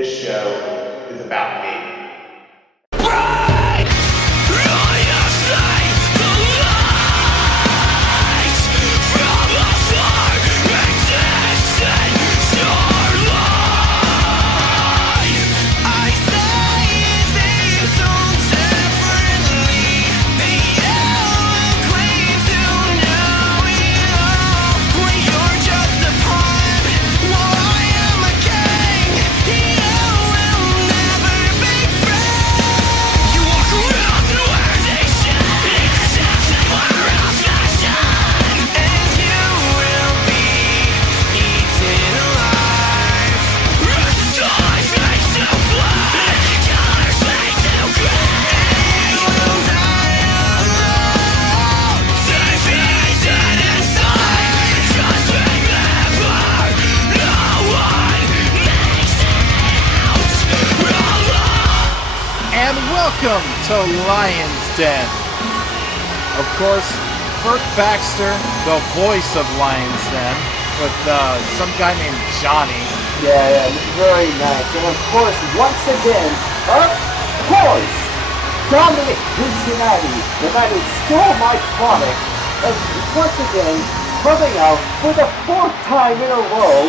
this show is about me. Welcome to Lion's Den. Of course, Burt Baxter, the voice of Lion's Den, with some guy named Johnny. Yeah, very nice. And of course, once again, Dominic Cincinnati, the man who stole my product, is once again coming out for the fourth time in a row.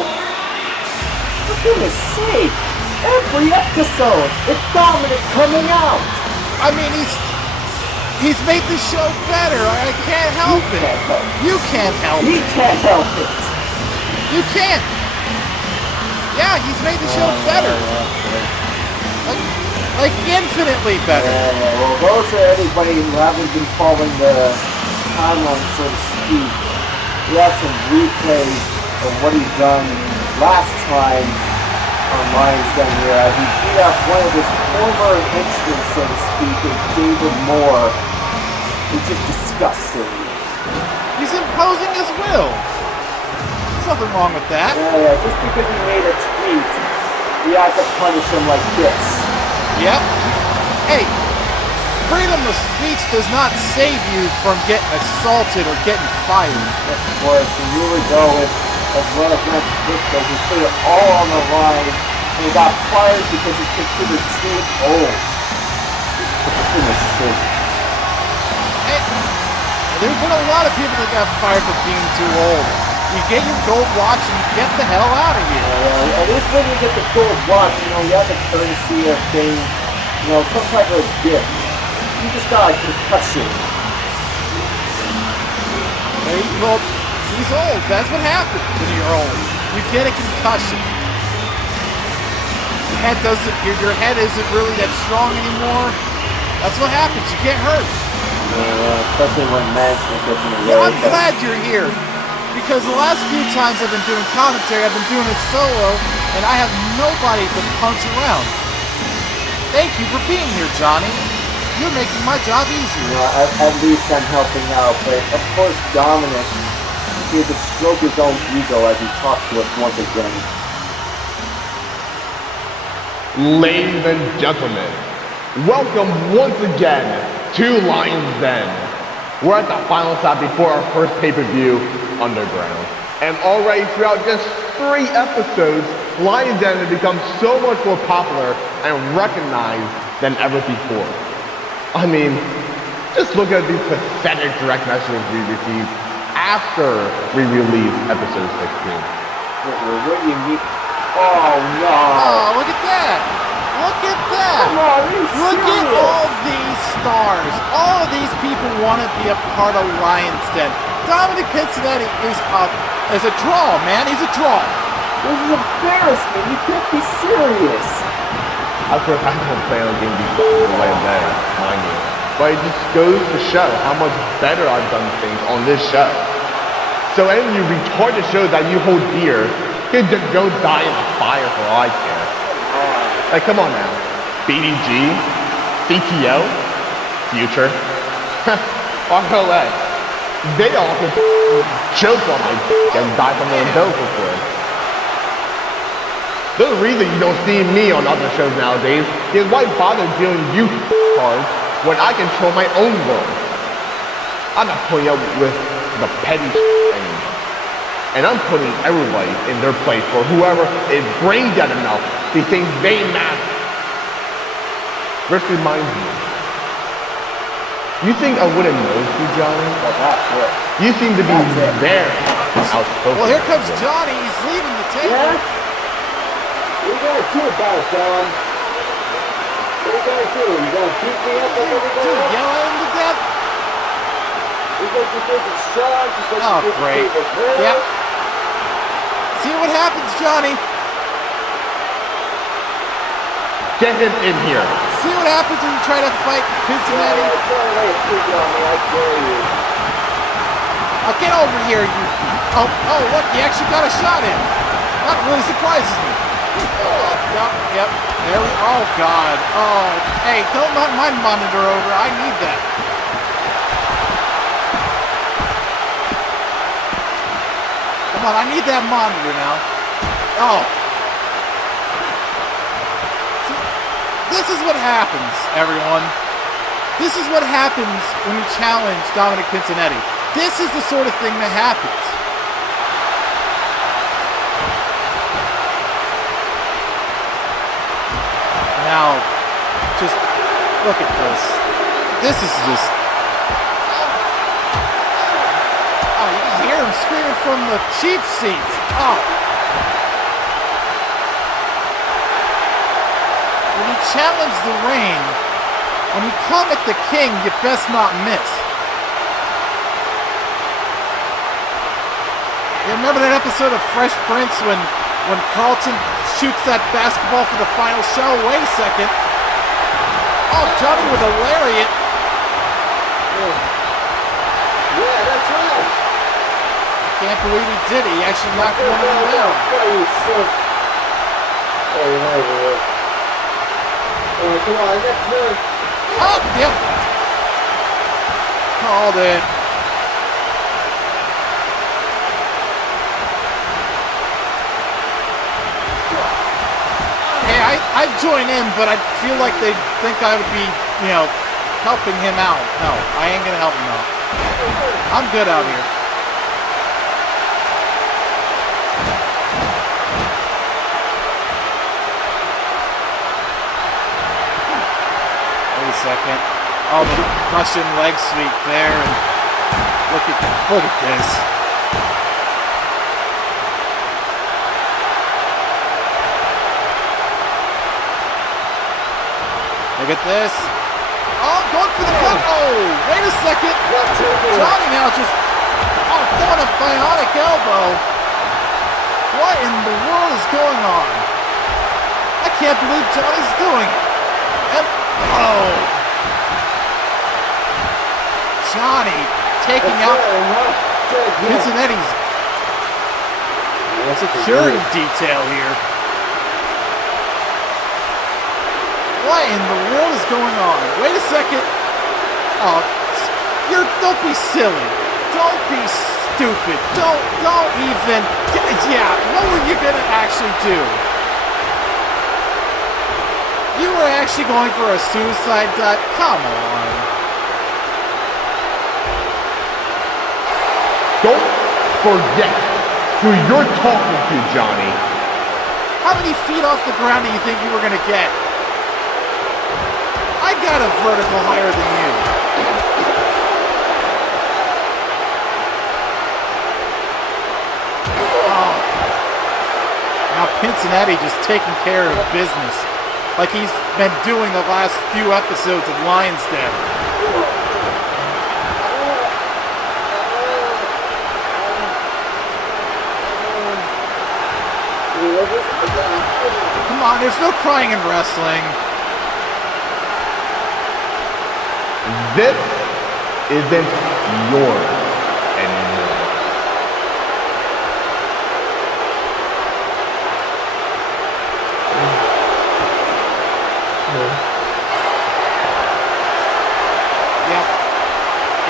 For goodness sake, every episode, it's Dominic coming out. I mean, he's made the show better. I can't help it. You can't help it. He can't help it. You can't. Yeah, he's made the show better. Like infinitely better. Well, those are anybody who haven't been following the timeline, so to speak. We have some replays of what he's done last time on Lion's Den here, as he beat up one of his former henchmen, so to speak, and David Moore. It's just disgusting. He's imposing his will. There's nothing wrong with that. Yeah, just because he made a tweet, we have to punish him like this. Yep. Hey, freedom of speech does not save you from getting assaulted or getting fired. Of course, a year ago, as well against Victor, he put it all on the line, and he got fired because he's considered too old. For goodness sake. Hey, there's been a lot of people that got fired for being too old. You get your gold watch and you get the hell out of here. At least when you get the gold watch, you have the courtesy of being, some type of gift. You just got a concussion. Well, he's old. That's what happens when you're old. You get a concussion. Your head isn't really that strong anymore. That's what happens. You get hurt. Especially when management gets in the way. Yeah, I'm glad you're here. Because the last few times I've been doing commentary, I've been doing it solo, and I have nobody to punch around. Thank you for being here, Johnny. You're making my job easier. At least I'm helping out, but of course Dominic, he had to stroke his own ego as he talks to us once again. Ladies and gentlemen, welcome once again to Lion's Den. We're at the final stop before our first pay-per-view, Underground. And already throughout just 3 episodes, Lion's Den has become so much more popular and recognized than ever before. I mean, just look at these pathetic direct messages we received after we released episode 16. What do you mean? Oh no! Oh, look at that! Look at that! Come on, look at all these stars. All of these people want to be a part of Lion's Den. Dominic Cincinnati is a draw, man. He's a draw. This is embarrassment. You can't be serious. Of course, I don't plan on getting these the way there, mind you. But it just goes to show how much better I've done things on this show. So any of you retarded shows that you hold dear can just go die in the fire for all I care. Like, come on now. BDG, CTO, Future, ROX. They all could choke on my and die from their umbilical cord. There's a reason you don't see me on other shows nowadays, is why bother dealing you cards when I control my own world. I'm not putting up with the petty anymore. And I'm putting everybody in their place for whoever is brain dead enough These things, they matter. First reminds me. You think I wouldn't notice you, Johnny? Well, that's it. You seem to be very outspoken. Well, here comes Johnny. He's leaving the table. Yeah? What are you gonna do about it, Don? What are you gonna do? You gonna beat me up like everybody Dude, else? yell at him to death? You think you think it's strong? Just like Oh, you think great. you think it's real? Yep. See what happens, Johnny. Get him in here. See what happens when you try to fight Cincinnati. Don't lay a finger on me, I dare you. Oh, get over here, you. Oh, look, you actually got a shot in. That really surprises me. Yep. There we. Oh God. Oh, hey, don't knock my monitor over. I need that. Come on, I need that monitor now. Oh. See, this is what happens, everyone. This is what happens when you challenge Dominic Cincinnati. This is the sort of thing that happens. Now, just look at this. This is just... Oh, you can hear him screaming from the cheap seats. Oh. When you challenge the rain, when you come at the king, you best not miss. You remember that episode of Fresh Prince when Carlton shoots that basketball for the final show? Wait a second. Oh, Johnny with a lariat. Yeah, that's right. Can't believe he did it. He actually knocked one of them down. You sick. Oh, you're not even right. Oh, come on, next one. Oh, yep. Called it. Hey, I'd join in, but I feel like they'd think I would be, helping him out. No, I ain't gonna help him out. I'm good out here. Wait a second. Oh, the Russian leg sweep there, and look at this. Look at this. Oh, going for the cut. Oh, wait a second. Johnny now just throwing a bionic elbow. What in the world is going on? I can't believe Johnny's doing it. And, Johnny taking out Cincinnati's security detail here. What in the world is going on? Wait a second. Oh, don't be silly. Don't be stupid. Don't even. Yeah, what were you gonna actually do? You were actually going for a suicide dive? Come on. Don't forget who you're talking to, Johnny. How many feet off the ground do you think you were gonna get? I got a vertical higher than you. Oh. Now Cincinnati just taking care of business, like he's been doing the last few episodes of Lion's Den. Come on, there's no crying in wrestling. This isn't yours anymore.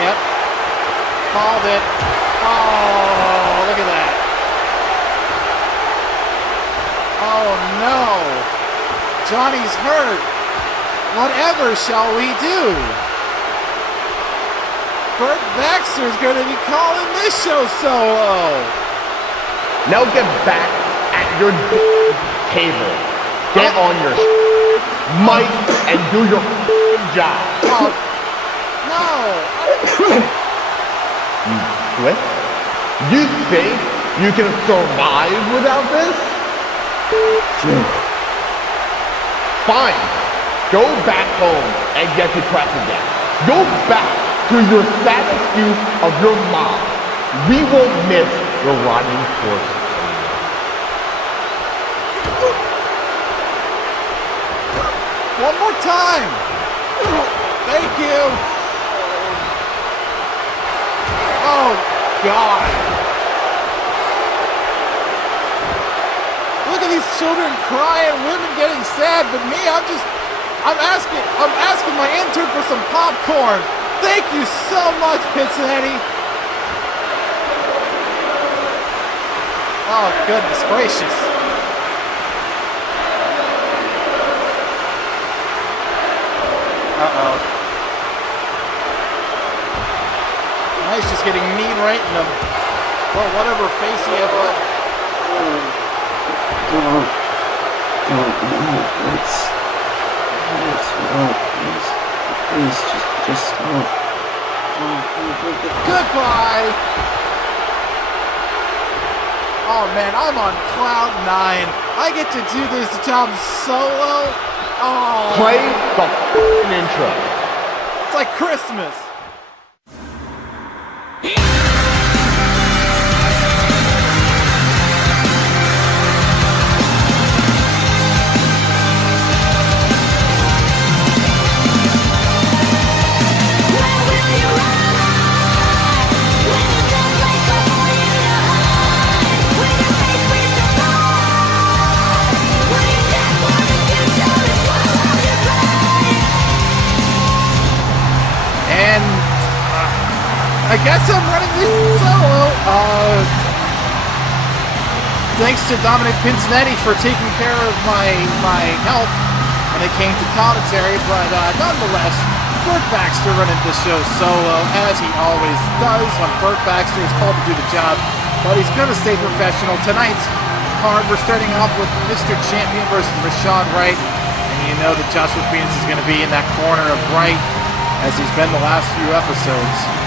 Yep. Called it. Oh, look at that. Oh no. Johnny's hurt. Whatever shall we do? Burt Baxter's going to be calling this show solo. Now get back at your table. get on your mic and do your job. Oh, no. You quit? You think you can survive without this? Fine. Go back home and get your crap again. Go back to your sad excuse of your mom. We won't miss your rotting corpse anymore. One more time. Thank you. Oh, God. Look at these children crying, women getting sad, but me, I'm asking my intern for some popcorn. Thank you so much, Pincenetti. Oh, goodness gracious. Uh-oh. Now he's just getting knee right in the, well, whatever face he has left. Please, just stop. Goodbye! Oh man, I'm on cloud 9. I get to do this job solo. Oh. Play the intro. It's like Christmas. I guess I'm running this solo. Thanks to Dominic Pincenetti for taking care of my health when it came to commentary, but nonetheless, Burt Baxter running this show solo, as he always does when Burt Baxter is called to do the job, but he's going to stay professional. Tonight's card, we're starting off with Mr. Champion versus Rashad Wright, and you know that Joshua Phoenix is going to be in that corner of Wright, as he's been the last few episodes.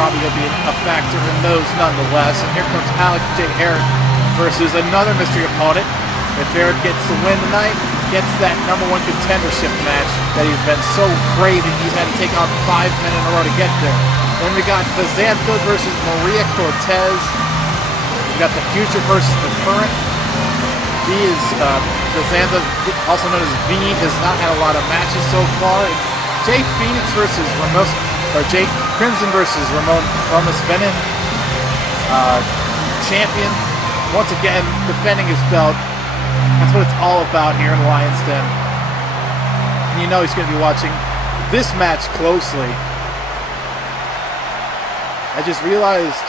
Probably going to be a factor in those nonetheless. And here comes Alex J. Arik versus another mystery opponent. If Arik gets the win tonight, gets that #1 contendership match that he's been so craving, he's had to take on 5 men in a row to get there. Then we got Vazantha versus Maria Cortez. We got the future versus the current. Vazantha, also known as V, has not had a lot of matches so far. Jay Phoenix versus Jay Crimson versus Ramos Venom. Champion, once again, defending his belt. That's what it's all about here in Lion's Den. And you know he's going to be watching this match closely. I just realized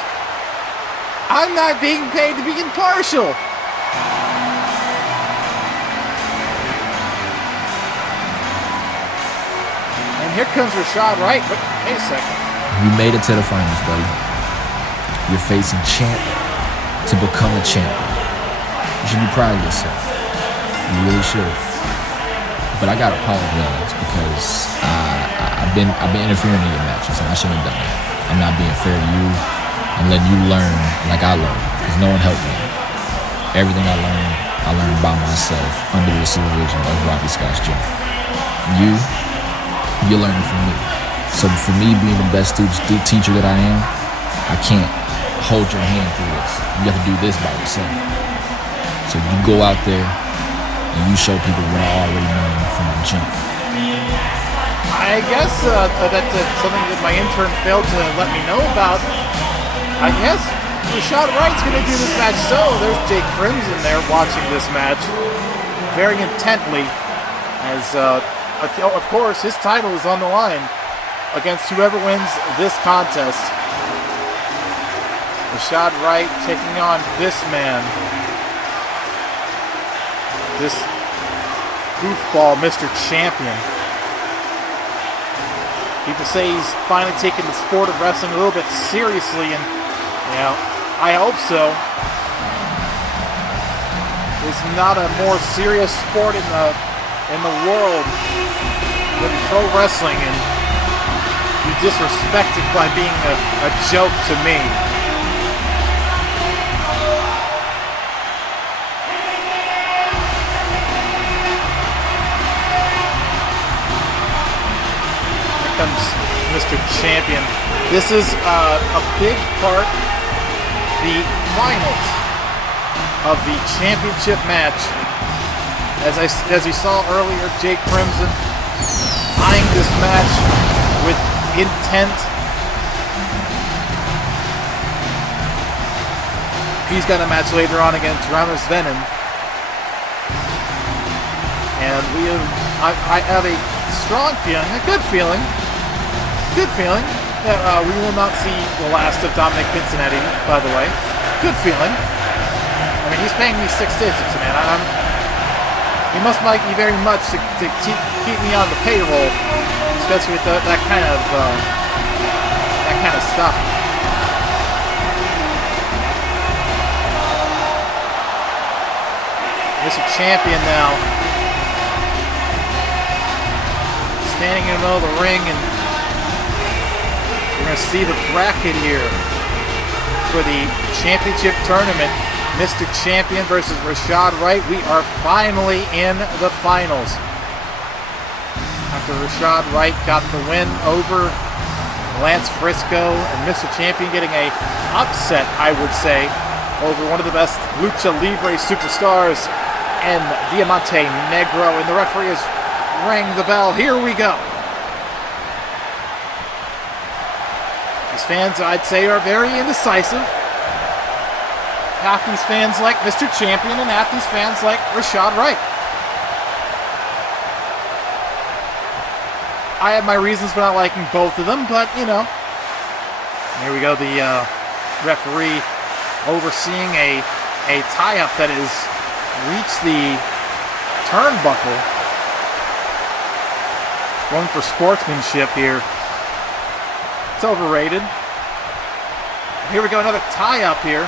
I'm not being paid to be impartial. Here comes Rashad Wright, but wait a second. You made it to the finals, buddy. You're facing champ to become a champion. You should be proud of yourself. You really should. But I gotta apologize because I've been interfering in your matches, and I shouldn't have done that. I'm not being fair to you. I'm letting you learn like I learned, because no one helped me. Everything I learned by myself under the supervision of Rocky Scotch Jr. You're learning from me. So for me being the best teacher that I am, I can't hold your hand through this. You have to do this by yourself. So you go out there and you show people what I already know from the jump. I guess that's something that my intern failed to let me know about. I guess Rashad Wright's going to do this match solo. There's Jake Crimson there watching this match very intently as... of course, his title is on the line against whoever wins this contest. Rashad Wright taking on this man. This goofball, Mr. Champion. People say he's finally taken the sport of wrestling a little bit seriously, and, you know, I hope so. There's not a more serious sport in the world than pro wrestling, and you disrespect it by being a joke to me. Here comes Mr. Champion. This is a big part, the finals of the championship match. As you saw earlier, Jake Crimson eyeing this match with intent. He's got a match later on against Ramos Venom. And I have a strong feeling, a good feeling, that we will not see the last of Dominic Cincinnati, by the way. Good feeling. I mean, he's paying me 6 digits, man. He must like me very much to keep me on the payroll, especially with that kind of stuff. Mr. Champion now, standing in the middle of the ring, and we're going to see the bracket here for the championship tournament. Mr. Champion versus Rashad Wright. We are finally in the finals. After Rashad Wright got the win over Lance Frisco, and Mr. Champion getting a upset, I would say, over one of the best Lucha Libre superstars in Diamante Negro. And the referee has rang the bell. Here we go. These fans, I'd say, are very indecisive. Half these fans like Mr. Champion, and half these fans like Rashad Wright. I have my reasons for not liking both of them, but, you know. Here we go, the referee overseeing a tie-up that has reached the turnbuckle. Going for sportsmanship here. It's overrated. Here we go, another tie-up here.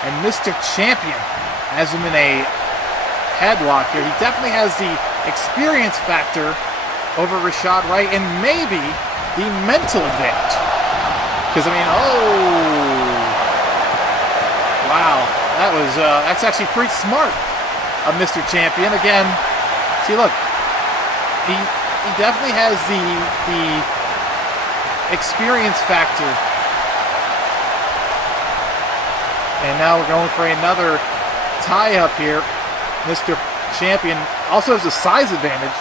And Mr. Champion has him in a headlock here. He definitely has the experience factor over Rashad Wright, and maybe the mental advantage. Because, I mean, wow. That's actually pretty smart of Mr. Champion. Again, see, look. He definitely has the experience factor. And now we're going for another tie-up here. Mr. Champion also has a size advantage,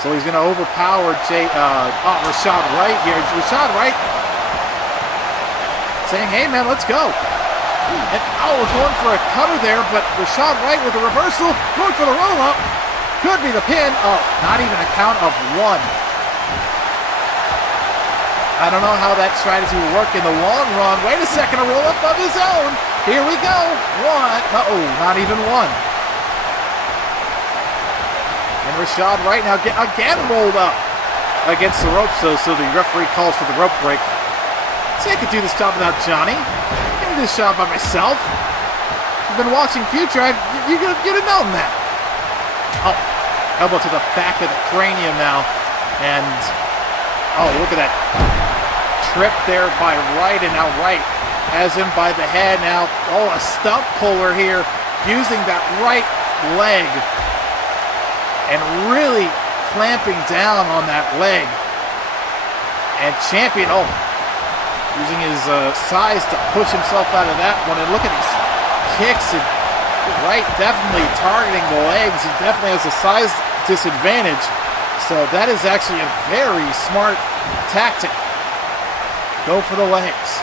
so he's going to overpower Rashad Wright here. Rashad Wright saying, "Hey, man, let's go." And was going for a cover there, but Rashad Wright with a reversal, going for the roll-up. Could be the pin. Oh, not even a count of one. I don't know how that strategy will work in the long run. Wait a second, a roll-up of his own. Here we go. One. Uh-oh, not even one. And Rashad Wright now again rolled up against the rope, so the referee calls for the rope break. See, I could do this job without Johnny. I can do this job by myself. You've been watching Future. You'd have known that. Oh, elbow to the back of the cranium now. And, oh, look at that. Trip there by Wright, and now Wright has him by the head now. Oh, a stump puller here, using that right leg and really clamping down on that leg. And Champion, using his size to push himself out of that one. And look at these kicks, and Wright definitely targeting the legs. He definitely has a size disadvantage. So that is actually a very smart tactic. Go for the legs.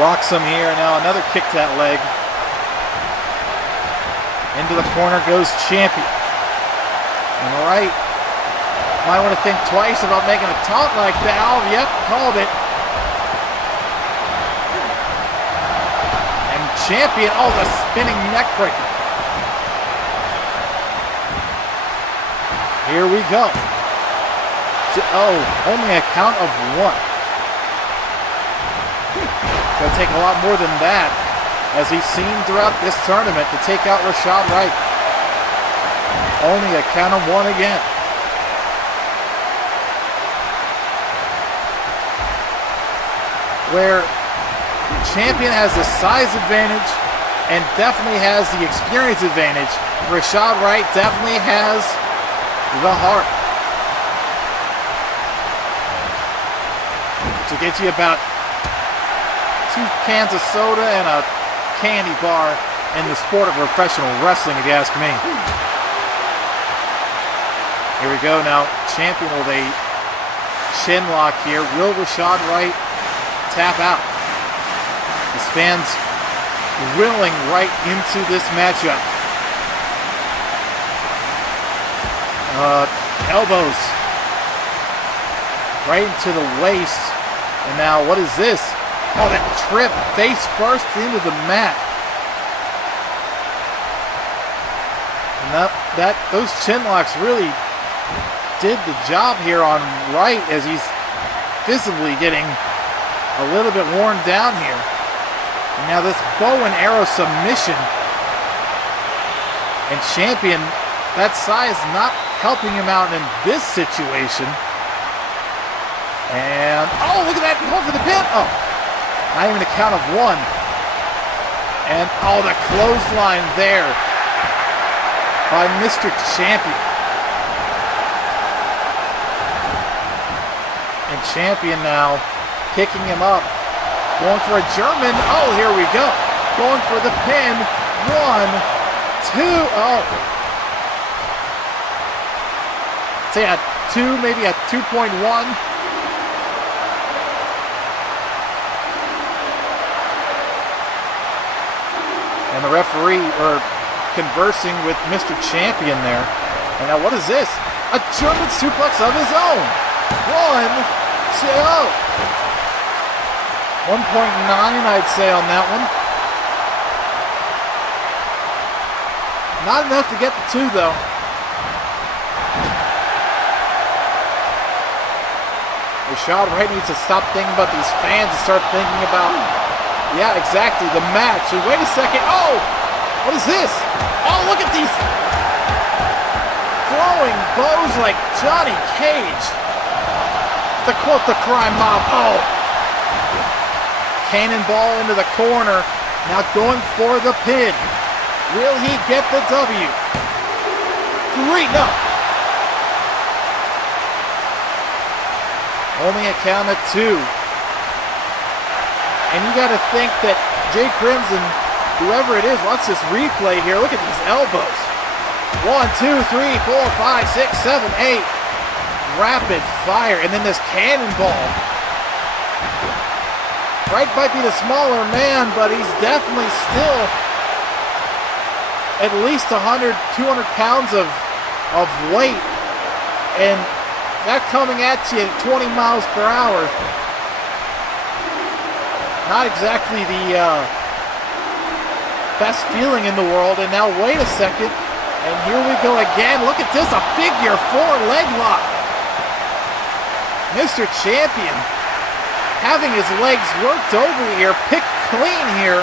Rocks him here. Now another kick to that leg. Into the corner goes Champion. And Wright might want to think twice about making a taunt like that. Oh, yep, called it. And Champion, the spinning neck breaker. Here we go. Only a count of one. It's going to take a lot more than that as he's seen throughout this tournament, to take out Rashad Wright. Only a count of one again. Where Champion has the size advantage and definitely has the experience advantage, Rashad Wright definitely has the heart. To get you about 2 cans of soda and a candy bar in the sport of professional wrestling, if you ask me. Here we go now. Champion with a chin lock here. Will Rashad Wright tap out? His fans drilling right into this matchup. Elbows right into the waist. And now, what is this? Oh, that trip face first into the mat. And those chin locks really did the job here on Wright, as he's visibly getting a little bit worn down here. And now this bow and arrow submission. And Champion, that size not helping him out in this situation. And, oh, look at that, going for the pin. Oh, not even a count of one. And, oh, the clothesline there by Mr. Champion. And Champion now picking him up. Going for a German. Oh, here we go. Going for the pin. 1, 2. Oh. Say a 2, maybe a 2.1. And the referee conversing with Mr. Champion there. And now what is this? A German suplex of his own. 1, 2. 1.9, I'd say, on that one. Not enough to get the 2, though. Rashad Wright needs to stop thinking about these fans and start thinking about, yeah, exactly, the match. And wait a second. Oh, what is this? Oh, look at these throwing bows like Johnny Cage. To quote the Crime Mob. Oh. Cannonball into the corner. Now going for the pin. Will he get the W? 3, no. Only a count of 2. And you got to think that Jay Crimson, whoever it is, watch this replay here. Look at these elbows. 1, 2, 3, 4, 5, 6, 7, 8. Rapid fire. And then this cannonball. Wright might be the smaller man, but he's definitely still at least 100, 200 pounds of weight. And that coming at you at 20 miles per hour. Not exactly the best feeling in the world. And now wait a second. And here we go again. Look at this, a figure 4 leg lock. Mr. Champion having his legs worked over here, picked clean here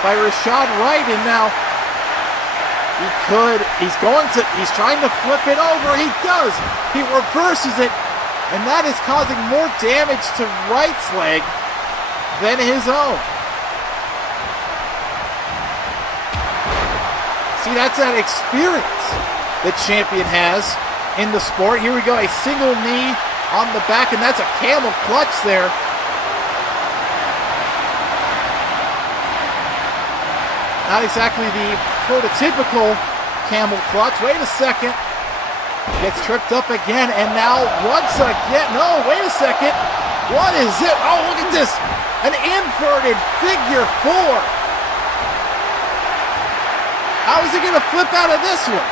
by Rashad Wright, and now he's trying to flip it over. He does. He reverses it, and that is causing more damage to Wright's leg than his own. See, that's that experience that Champion has in the sport. Here we go, a single knee on the back, and that's a camel clutch there. Not exactly the prototypical camel clutch. Wait a second. Gets tripped up again, and now once again, no, wait a second. What is it? Oh, look at this. An inverted figure 4. How is he going to flip out of this one?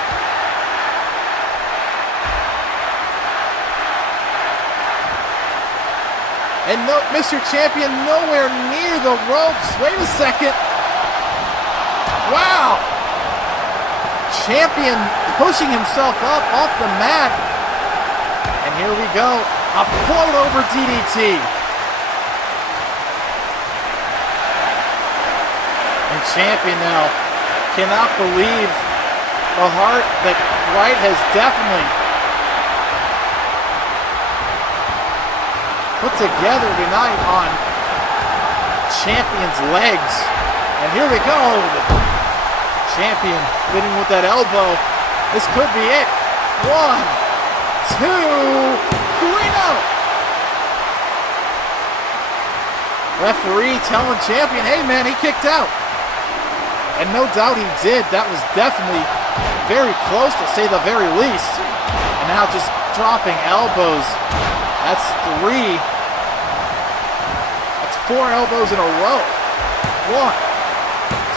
And no, Mr. Champion nowhere near the ropes. Wait a second. Wow! Champion pushing himself up off the mat. And here we go. A float over DDT. And Champion now cannot believe the heart that Wright has definitely put together tonight on Champion's legs. And here we go. The Champion hitting with that elbow. This could be it. 1, 2, 3, no! Referee telling Champion, hey man, he kicked out. And no doubt he did. That was definitely very close, to say the very least. And now just dropping elbows. That's 3. That's 4 elbows in a row. 1,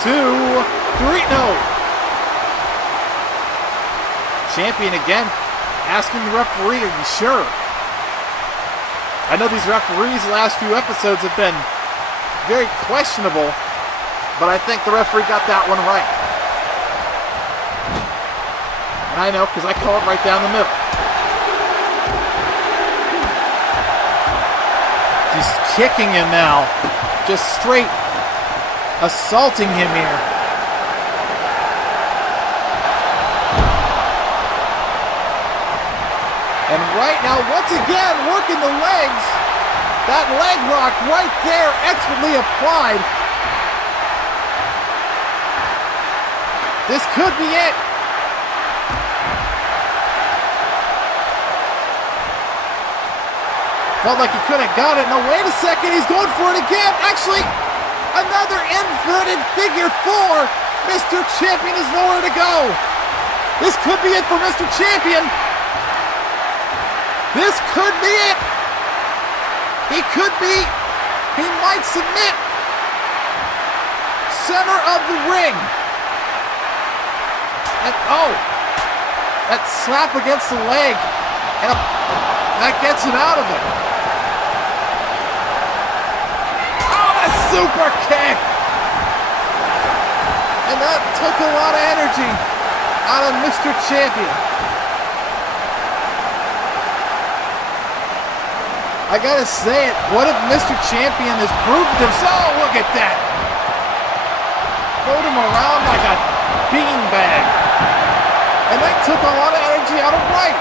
2, 3, no! Champion again asking the referee to be sure. I know these referees the last few episodes have been very questionable, but I think the referee got that one right. And I know, because I call it right down the middle. He's kicking him now. Just straight assaulting him here. And right now, once again, working the legs. That leg lock right there, expertly applied. This could be it. Felt like he could have got it. No, wait a second, he's going for it again. Actually, another inverted figure 4. Mr. Champion is nowhere to go. This could be it for Mr. Champion. This could be it. He could be. He might submit. Center of the ring. And oh, that slap against the leg. And that gets him out of it. Oh, that super kick. And that took a lot of energy out of Mr. Champion. I gotta say it, what if Mr. Champion has proved himself? Oh, look at that! Throwed him around like a beanbag. And that took a lot of energy out of Wright.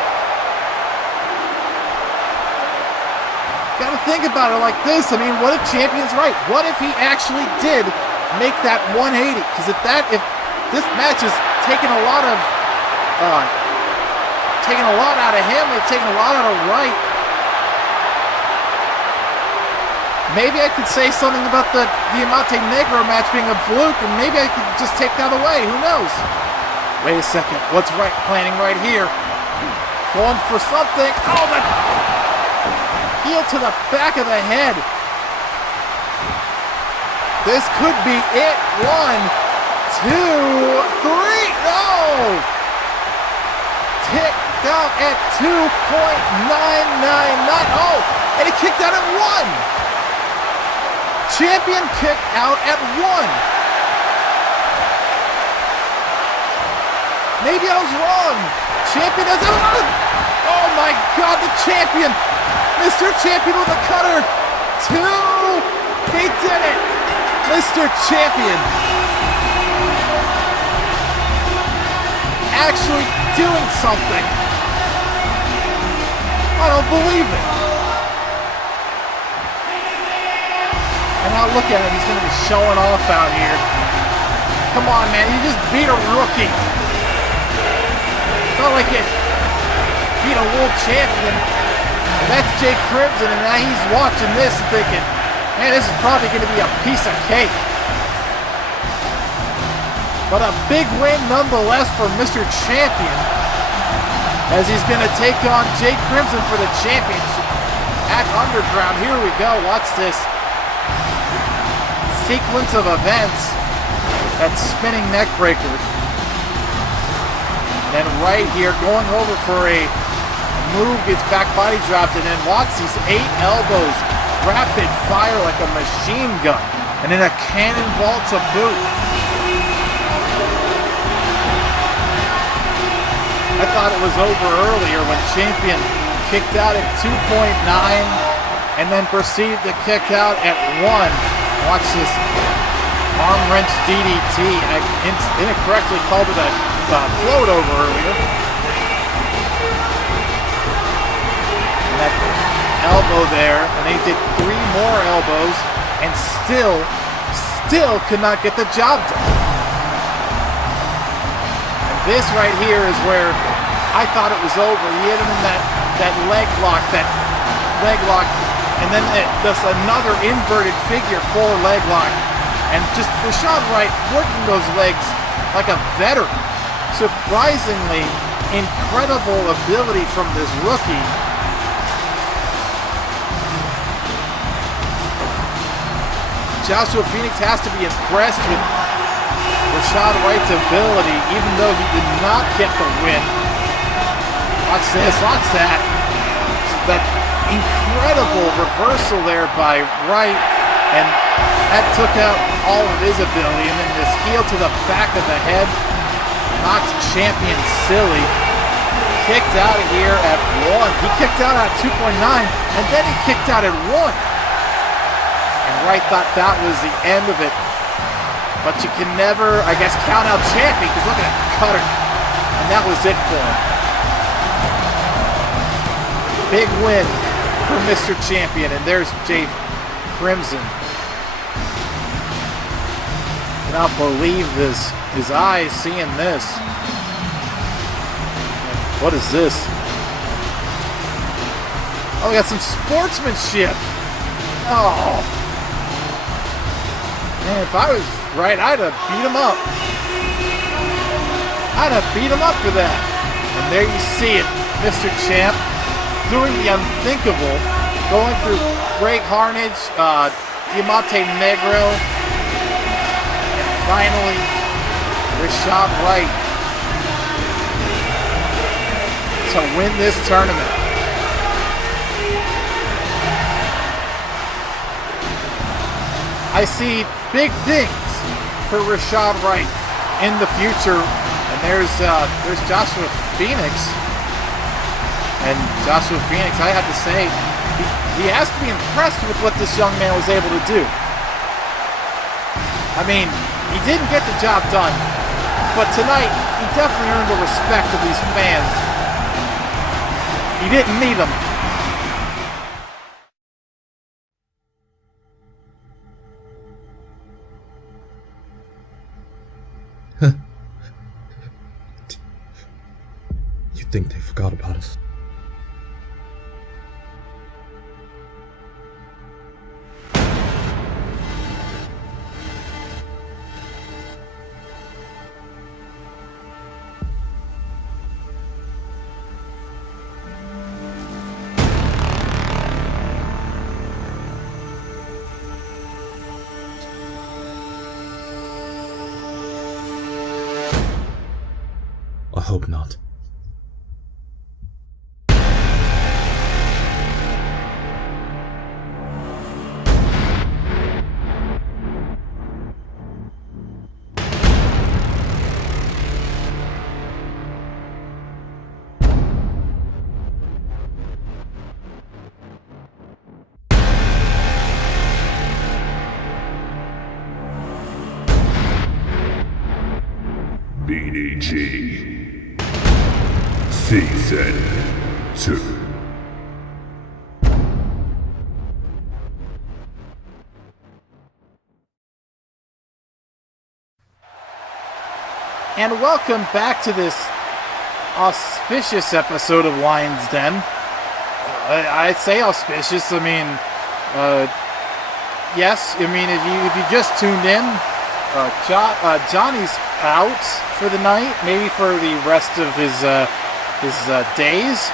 Gotta think about it like this. I mean, what if Champion's right? What if he actually did make that 180? Because if this match is taking a lot out of him, it's taking a lot out of Wright. Maybe I could say something about the Diamante Negro match being a fluke, and maybe I could just take that away. Who knows? Wait a second. What's Wright planning right here? Going for something. Oh, that heel to the back of the head. This could be it. 1, 2, 3. No! Ticked out at 2.999. Oh, and he kicked out at 1. Champion kicked out at 1. Maybe I was wrong. Champion has it. Oh my God, the Champion. Mr. Champion with a cutter. 2. He did it. Mr. Champion. Actually doing something. I don't believe it. And now look at him, he's going to be showing off out here. Come on, man, you just beat a rookie. It's not like you beat a world champion. And that's Jake Crimson, and now he's watching this and thinking, man, this is probably going to be a piece of cake. But a big win nonetheless for Mr. Champion, as he's going to take on Jake Crimson for the championship at Underground. Here we go, watch this sequence of events. That spinning neck breaker. And then right here, going over for a move, gets back body dropped, and then watch these 8 elbows. Rapid fire like a machine gun. And then a cannonball to boot. I thought it was over earlier when Champion kicked out at 2.9 and then proceeded to kick out at 1. Watch this. arm wrench DDT. I incorrectly called it a float over earlier. And that elbow there, and they did 3 more elbows, and still could not get the job done. And this right here is where I thought it was over. He hit him in that leg lock, and then just another inverted figure 4 leg lock. And just Rashad Wright working those legs like a veteran. Surprisingly incredible ability from this rookie. Joshua Phoenix has to be impressed with Rashad Wright's ability, even though he did not get the win. Watch this, watch that. That incredible reversal there by Wright, and that took out all of his ability. And then this heel to the back of the head knocks Champion silly. Kicked out of here at 1. He kicked out at 2.9, and then he kicked out at 1. Wright thought that was the end of it. But you can never, I guess, count out Champion, because look at that cutter. And that was it for him. Big win for Mr. Champion. And there's Jay Crimson. Cannot believe this. His eyes seeing this. What is this? Oh, we got some sportsmanship. Oh. Man, if I was right, I'd have beat him up. I'd have beat him up for that. And there you see it, Mr. Champ doing the unthinkable, going through Greg Harnage, Diamante Negro, and finally, Rashad Wright to win this tournament. I see big things for Rashad Wright in the future, and there's Joshua Phoenix, and Joshua Phoenix, I have to say, he has to be impressed with what this young man was able to do. I mean, he didn't get the job done, but tonight he definitely earned the respect of these fans. He didn't need them. You think they forgot about us? I hope not. BDG Season 2. And welcome back to this auspicious episode of Lion's Den. I'd say auspicious. I mean, yes. I mean, if you just tuned in, Johnny's out for the night, maybe for the rest of his days.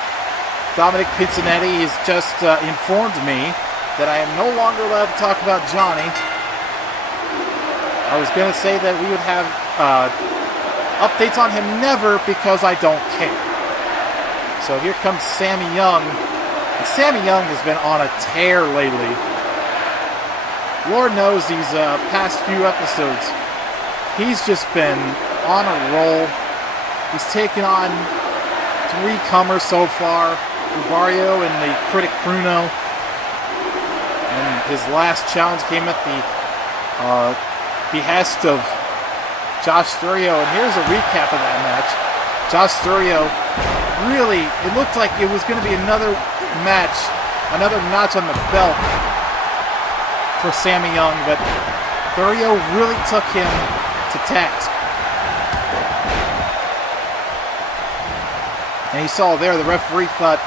Dominic Pizzanetti has just informed me that I am no longer allowed to talk about Johnny. I was going to say that we would have updates on him, never, because I don't care. So here comes Sammy Young. And Sammy Young has been on a tear lately. Lord knows these past few episodes, he's just been on a roll. He's taken on 3 comers so far, Barrio and the Critic Bruno. And his last challenge came at the behest of Josh Thurio, and here's a recap of that match. Josh Thurio really, it looked like it was going to be another match, another notch on the belt for Sammy Young, but Thurio really took him to task. And you saw there, the referee thought,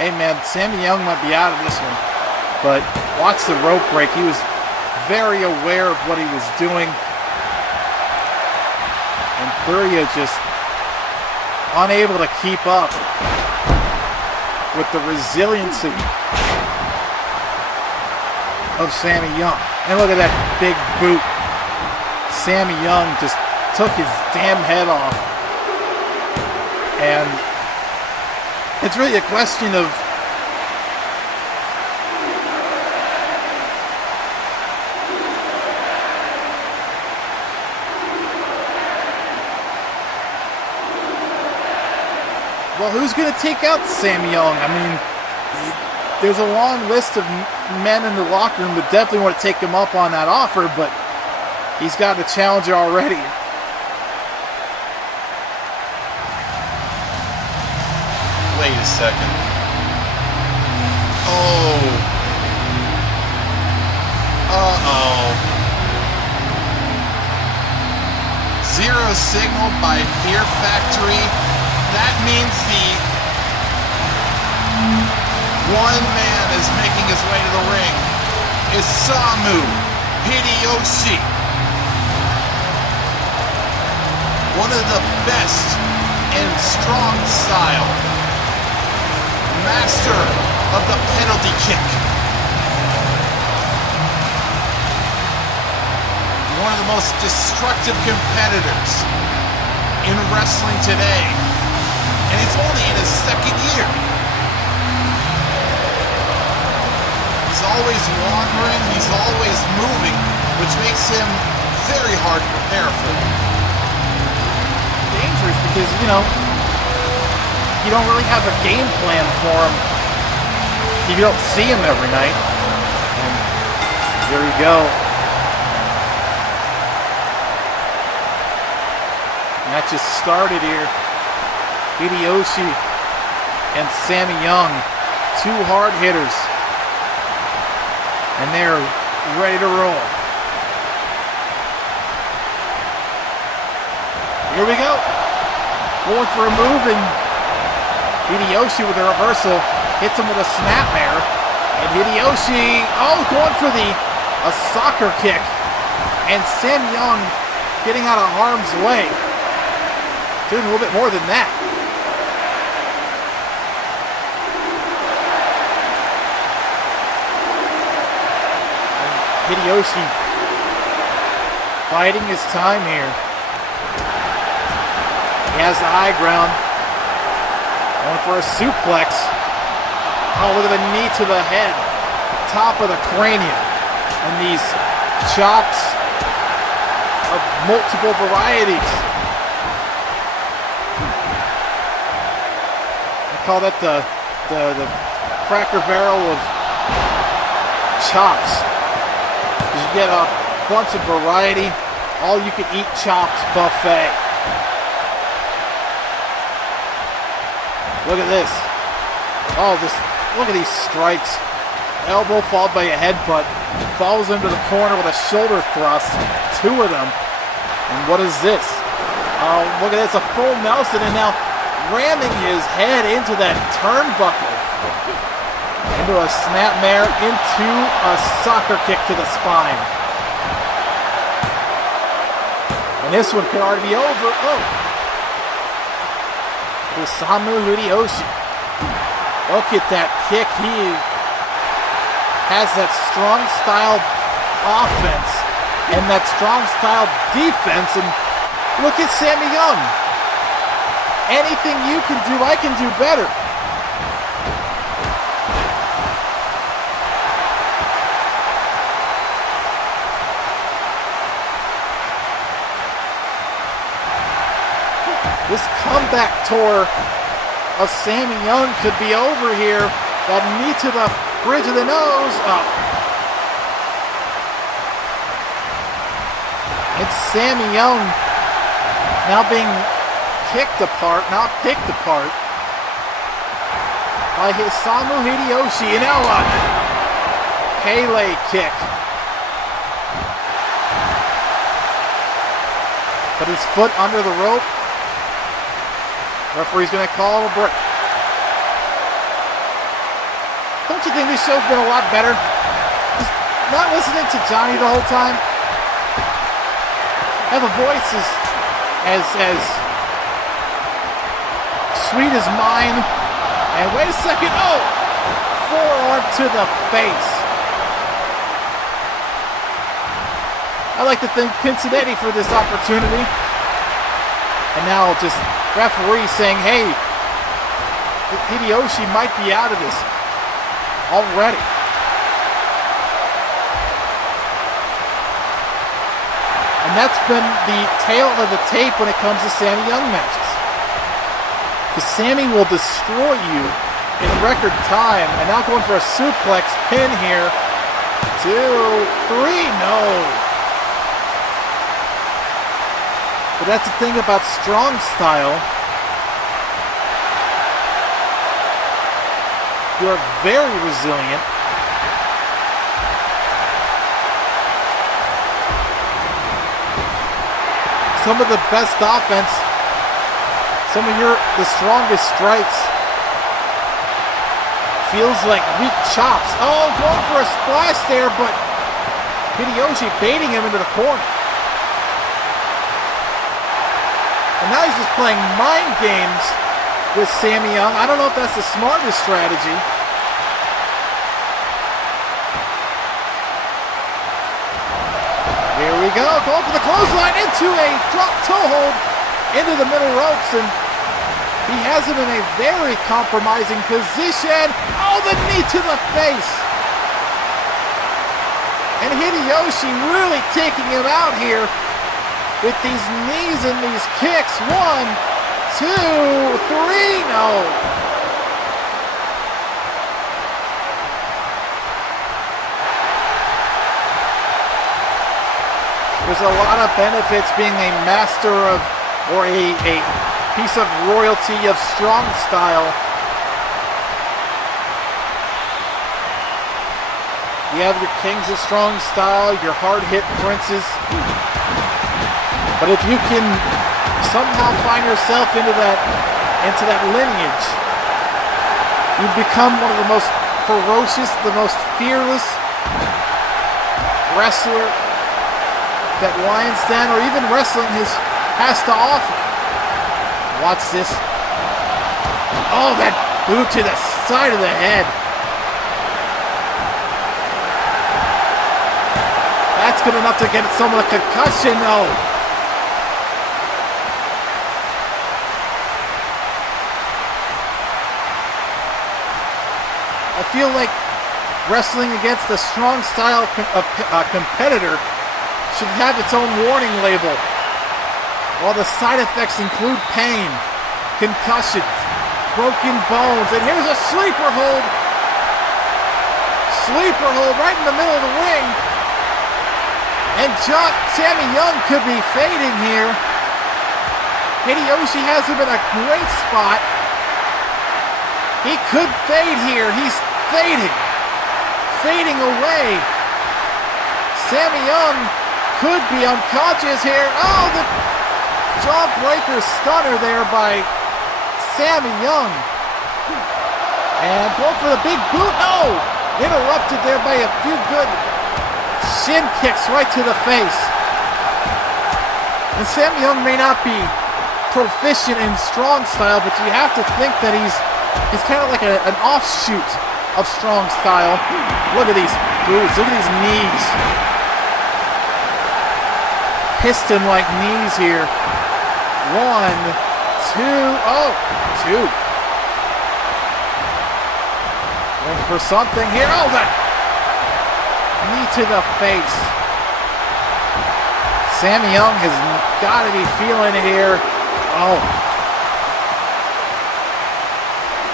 hey man, Sammy Young might be out of this one. But watch the rope break. He was very aware of what he was doing. And Thurio just unable to keep up with the resiliency of Sammy Young. And look at that big boot. Sammy Young just took his damn head off. And it's really a question of well, who's going to take out Sammy Young? I mean, there's a long list of men in the locker room that definitely want to take him up on that offer, but he's got a challenger already. Wait a second. Oh. Uh-oh. Zero signal by Fear Factory. That means the one man is making his way to the ring. Is Hideyoshi. One of the best in strong style. Master of the penalty kick. One of the most destructive competitors in wrestling today. And he's only in his second year. He's always wandering, he's always moving, which makes him very hard to prepare for. Dangerous because, you don't really have a game plan for him. You don't see him every night. And here we go. Match just started here. Hideyoshi and Sammy Young, two hard hitters. And they're ready to roll. Here we go. Going for a move, and Hideyoshi with a reversal hits him with a snapmare. And Hideyoshi, going for a soccer kick. And Sam Young getting out of harm's way. Doing a little bit more than that. And Hideyoshi biding his time here. He has the high ground. Going for a suplex. Oh, look at the knee to the head. Top of the cranium. And these chops of multiple varieties. I call that the Cracker Barrel of chops. You get a bunch of variety. All you can eat chops buffet. Look at this. Oh, just look at these strikes. Elbow followed by a headbutt. Falls into the corner with a shoulder thrust. Two of them. And what is this? Oh, look at this. A full Nelson, and now ramming his head into that turnbuckle. Into a snapmare, into a soccer kick to the spine. And this one could already be over. Oh. Hideyoshi. Look at that kick. He has that strong style offense and that strong style defense. And look at Sammy Young. Anything you can do, I can do better. This comeback tour of Sammy Young could be over here. That knee to the bridge of the nose. It's Sammy Young now being kicked apart, not picked apart by Hideyoshi. And now a Pele kick. But his foot under the rope. Referee's going to call a break. Don't you think this show's been a lot better? Just not listening to Johnny the whole time. Have a voice as sweet as mine. And wait a second. Oh! Forearm to the face. I'd like to thank Cincinnati for this opportunity. And now just referee saying, hey, Hideyoshi might be out of this already. And that's been the tail of the tape when it comes to Sammy Young matches. Because Sammy will destroy you in record time. And now going for a suplex pin here. 2, 3, no. But that's the thing about strong style. You're very resilient. Some of the best offense, some of the strongest strikes feels like weak chops. Oh, going for a splash there, but Hideyoshi baiting him into the corner. And now he's just playing mind games with Sammy Young. I don't know if that's the smartest strategy. Here we go. Going for the clothesline into a drop toe hold into the middle ropes. And he has him in a very compromising position. Oh, the knee to the face. And Hideyoshi really taking him out here with these knees and these kicks. 1, 2, 3, no. There's a lot of benefits being a master of, or a piece of royalty of strong style. You have your kings of strong style, your hard-hit princes. But if you can somehow find yourself into that lineage, you become one of the most ferocious, the most fearless wrestler that Lion's Den or even wrestling has to offer. Watch this. Oh, that boot to the side of the head. That's good enough to get someone a concussion, though. I feel like wrestling against a strong style competitor should have its own warning label. While the side effects include pain, concussions, broken bones, and here's a sleeper hold. Sleeper hold right in the middle of the ring. And Sammy Young could be fading here. Hideyoshi has him in a great spot. He could fade here. He's fading away. Sammy Young could be unconscious here. Oh, the jawbreaker stunner there by Sammy Young. And going for the big boot. No! Interrupted there by a few good shin kicks right to the face. And Sammy Young may not be proficient in strong style, but you have to think that he's kind of like an offshoot of strong style. Look at these boots. Look at these knees. Piston-like knees here. 1, 2. Oh, 2. Going for something here. Oh, that knee to the face. Sammy Young has got to be feeling it here. Oh.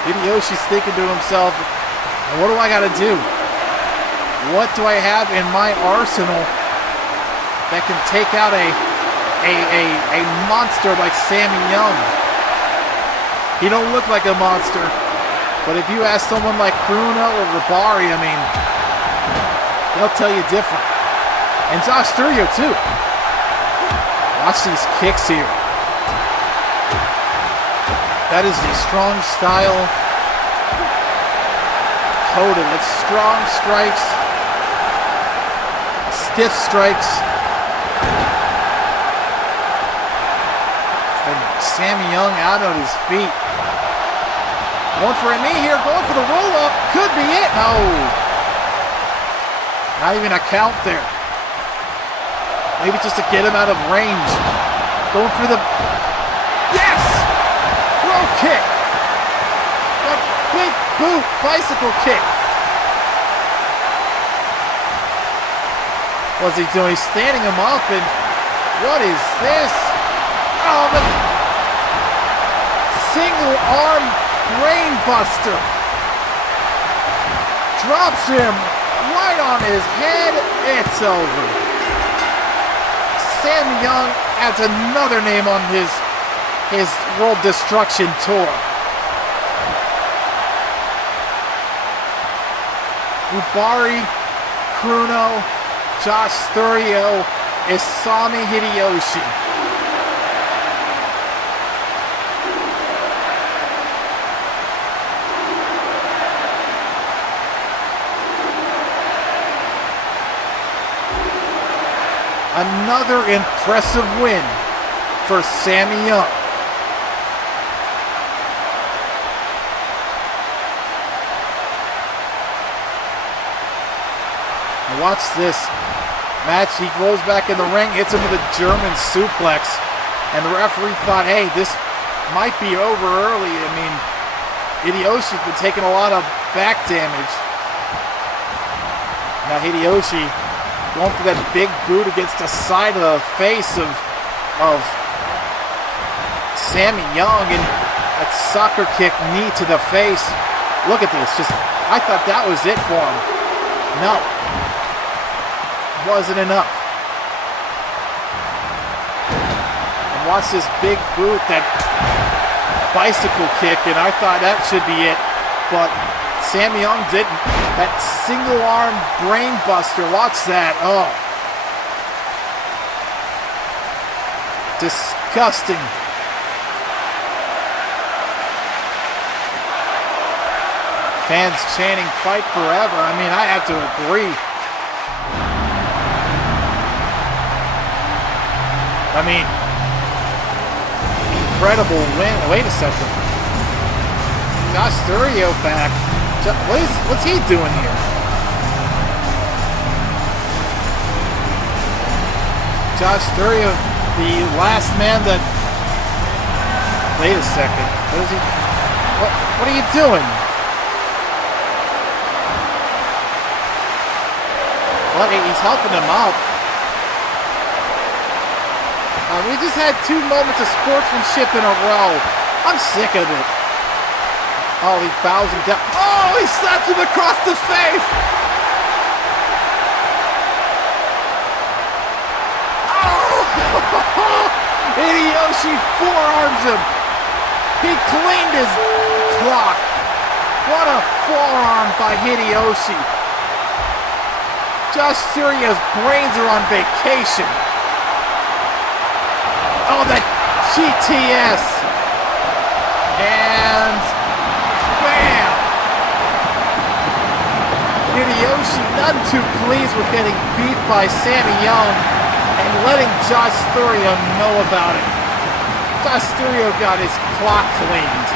Hideyoshi's thinking to himself, what do I got to do? What do I have in my arsenal that can take out a monster like Sammy Young. He don't look like a monster, but if you ask someone like Bruno or Rabari, I mean, they'll tell you different. And Josh Thurio too. Watch these kicks here. That is the strong style coded. It's strong strikes, stiff strikes. And Sammy Young out on his feet. Going for a knee here, going for the roll-up. Could be it. No. Not even a count there. Maybe just to get him out of range. Going for the... Yes! Row kick. A big boot, bicycle kick. What's he doing? He's standing him up, and what is this? Oh, the single arm brain buster. Drops him right on his head. It's over. Sammy Young adds another name on his World Destruction Tour. Ubari, Bruno, Josh Thurio, Sammy Hideyoshi. Another impressive win for Sammy Young. Now watch this match. He goes back in the ring, hits him with a German suplex, and the referee thought, hey, this might be over early. I mean, Hideyoshi's been taking a lot of back damage. Now Hideyoshi going for that big boot against the side of the face of Sammy Young, and that soccer kick knee to the face. Look at this. I thought that was it for him. No. Wasn't enough. And watch this big boot, that bicycle kick, and I thought that should be it, but Sammy Young didn't. That single arm brain buster, watch that. Oh. Disgusting. Fans chanting fight forever. I mean, I have to agree. I mean, incredible win. Wait a second. Josh Thurio back. What's he doing here? Josh Thurio, the last man that... Wait a second. What is he... What are you doing? Well, he's helping him up. We just had 2 moments of sportsmanship in a row. I'm sick of it. Oh, he bows him down. Oh, he slaps him across the face. Oh! Hideyoshi forearms him. He cleaned his clock. What a forearm by Hideyoshi. Josh Thurio's brains are on vacation. Oh, that GTS. And bam! Hideyoshi none too pleased with getting beat by Sammy Young and letting Josh Thurio know about it. Josh Thurio got his clock cleaned.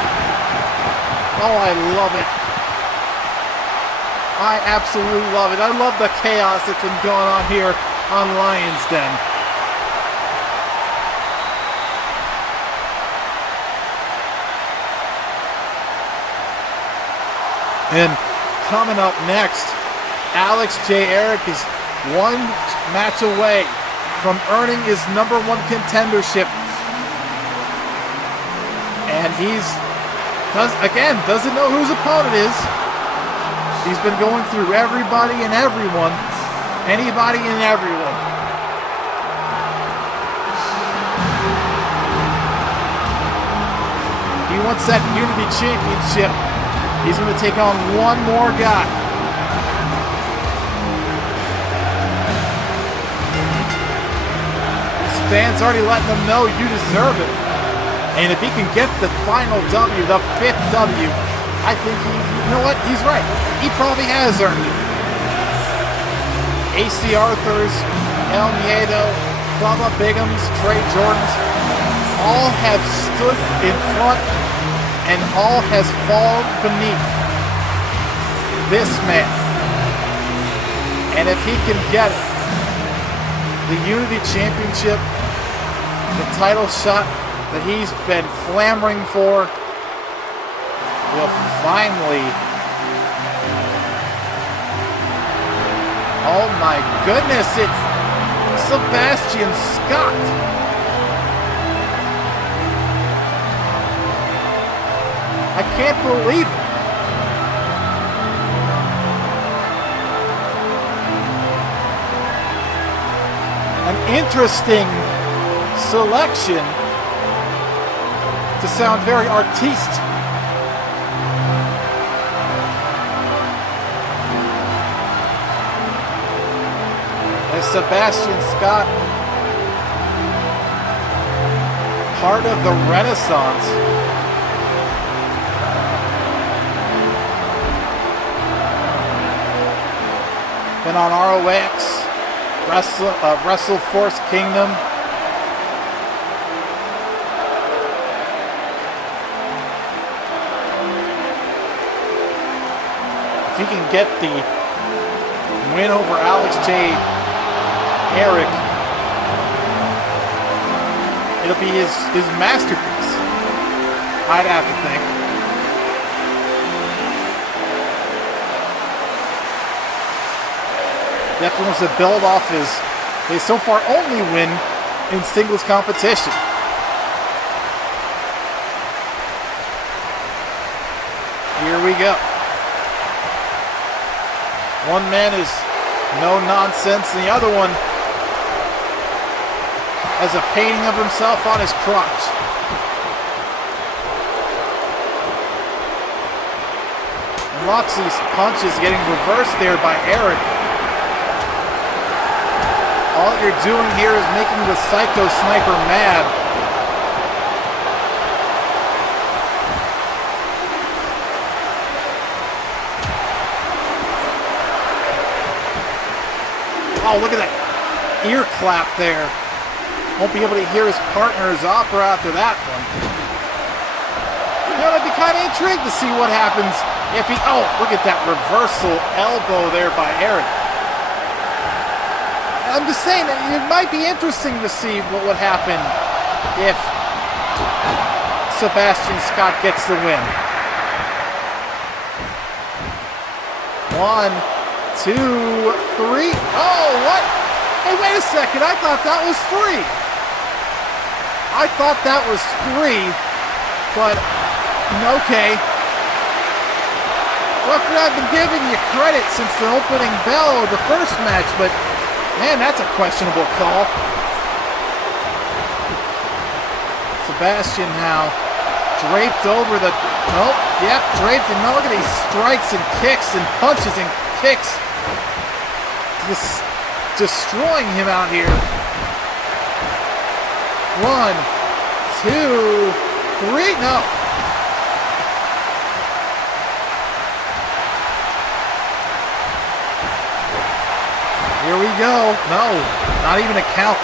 Oh, I love it. I absolutely love it. I love the chaos that's been going on here on Lions Den. And coming up next, Arik is 1 match away from earning his #1 contendership. And doesn't know who his opponent is. He's been going through everybody and everyone. Anybody and everyone. wants that Unity Championship. He's going to take on one more guy. His fans already letting him know you deserve it. And if he can get the final W, the 5th W, I think you know what? He's right. He probably has earned it. AC Arthurs, El Miedo, Bubba Bigums, Trey Jordans, all have stood in front and all has fallen beneath this man. And if he can get it, the Unity Championship, the title shot that he's been clamoring for, will finally... Oh my goodness, it's Sebastian Scott. I can't believe it. An interesting selection to sound very artiste. As Sebastian Scott, part of the Renaissance. Been on ROX, WrestleForce Kingdom. If he can get the win over Alex J. Arik, it'll be his masterpiece, I'd have to think. Definitely wants to build off his so far only win in singles competition. Here we go. One man is no nonsense, and the other one has a painting of himself on his crotch. And lots of these punches getting reversed there by Arik. All you're doing here is making the Psycho Sniper mad. Oh, look at that ear clap there. Won't be able to hear his partner's opera after that one. You know, I'd be kind of intrigued to see what happens if he... Oh, look at that reversal elbow there by Arik. I'm just saying, it might be interesting to see what would happen if Sebastian Scott gets the win. 1, 2, 3. Oh, what? Hey, wait a second. I thought that was 3. I thought that was 3, but okay. Rucker, I've been giving you credit since the opening bell of the first match, but man, that's a questionable call. Sebastian now draped over the... Oh, yep, draped. And now look at these strikes and kicks and punches and kicks. Just destroying him out here. 1, 2, 3. No. Here we go. No, not even a count.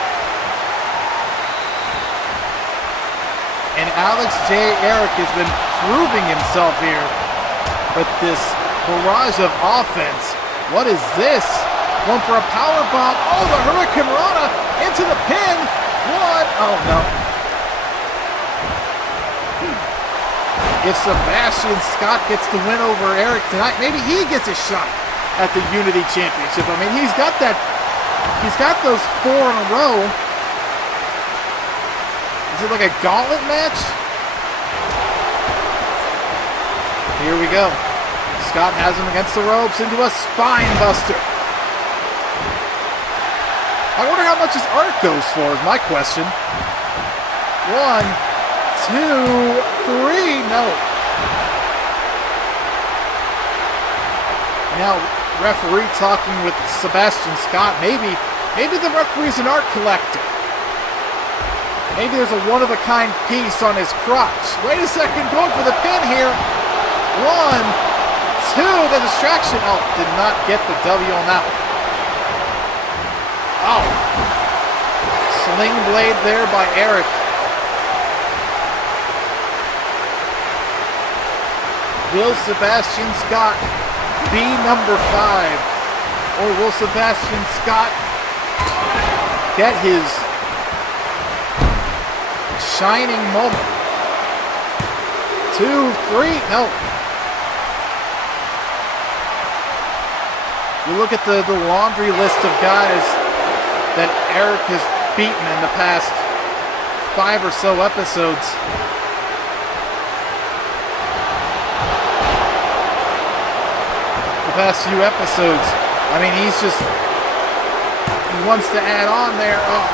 And Alex J. Arik has been proving himself here. But this barrage of offense. What is this? Going for a power bomb. Oh, the Hurricane Rana into the pin. 1. Oh, no. If Sebastian Scott gets the win over Arik tonight, maybe he gets a shot at the Unity Championship. I mean, he's got those 4 in a row. Is it like a gauntlet match? Here we go. Scott has him against the ropes into a spine buster. I wonder how much his art goes for, is my question. 1, 2, 3, no. Now, referee talking with Sebastian Scott. Maybe the referee's an art collector. Maybe there's a one-of-a-kind piece on his crotch. Wait a second, going for the pin here. 1, 2, the distraction. Oh, did not get the W on that one. Oh. Sling blade there by Arik. Will Sebastian Scott be number 5? Or will Sebastian Scott get his shining moment? 2, 3, no. You look at the laundry list of guys that Arik has beaten in the past 5 or so episodes. The past few episodes. I mean, he wants to add on there. Oh.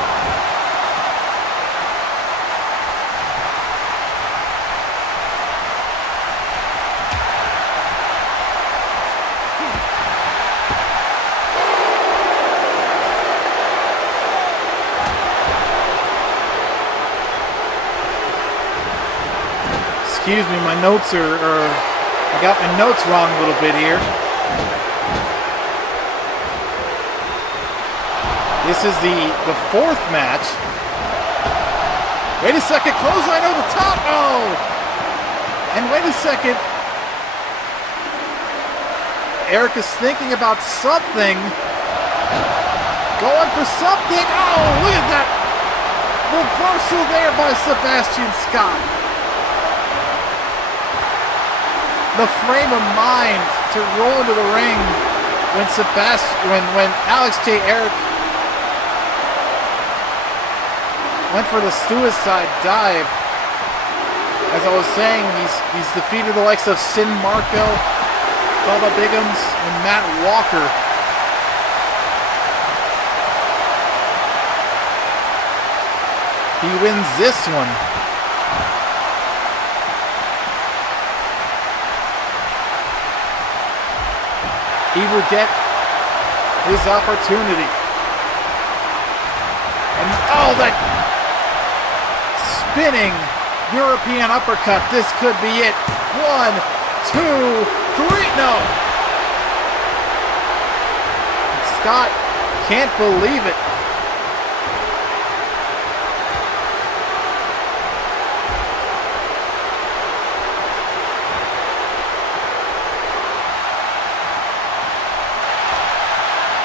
Excuse me, my notes I got my notes wrong a little bit here. This is the 4th match. Wait a second, clothesline over the top. Oh! And wait a second. Arik is thinking about something. Going for something. Oh, look at that. Reversal there by Sebastian Scott. The frame of mind to roll into the ring when Alex J. Arik went for the suicide dive. As I was saying, he's defeated the likes of Sin Marco, Bubba Biggums, and Matt Walker. He wins this one. He will get his opportunity. And oh, that spinning European uppercut. This could be it. 1, 2, 3. No. Scott can't believe it.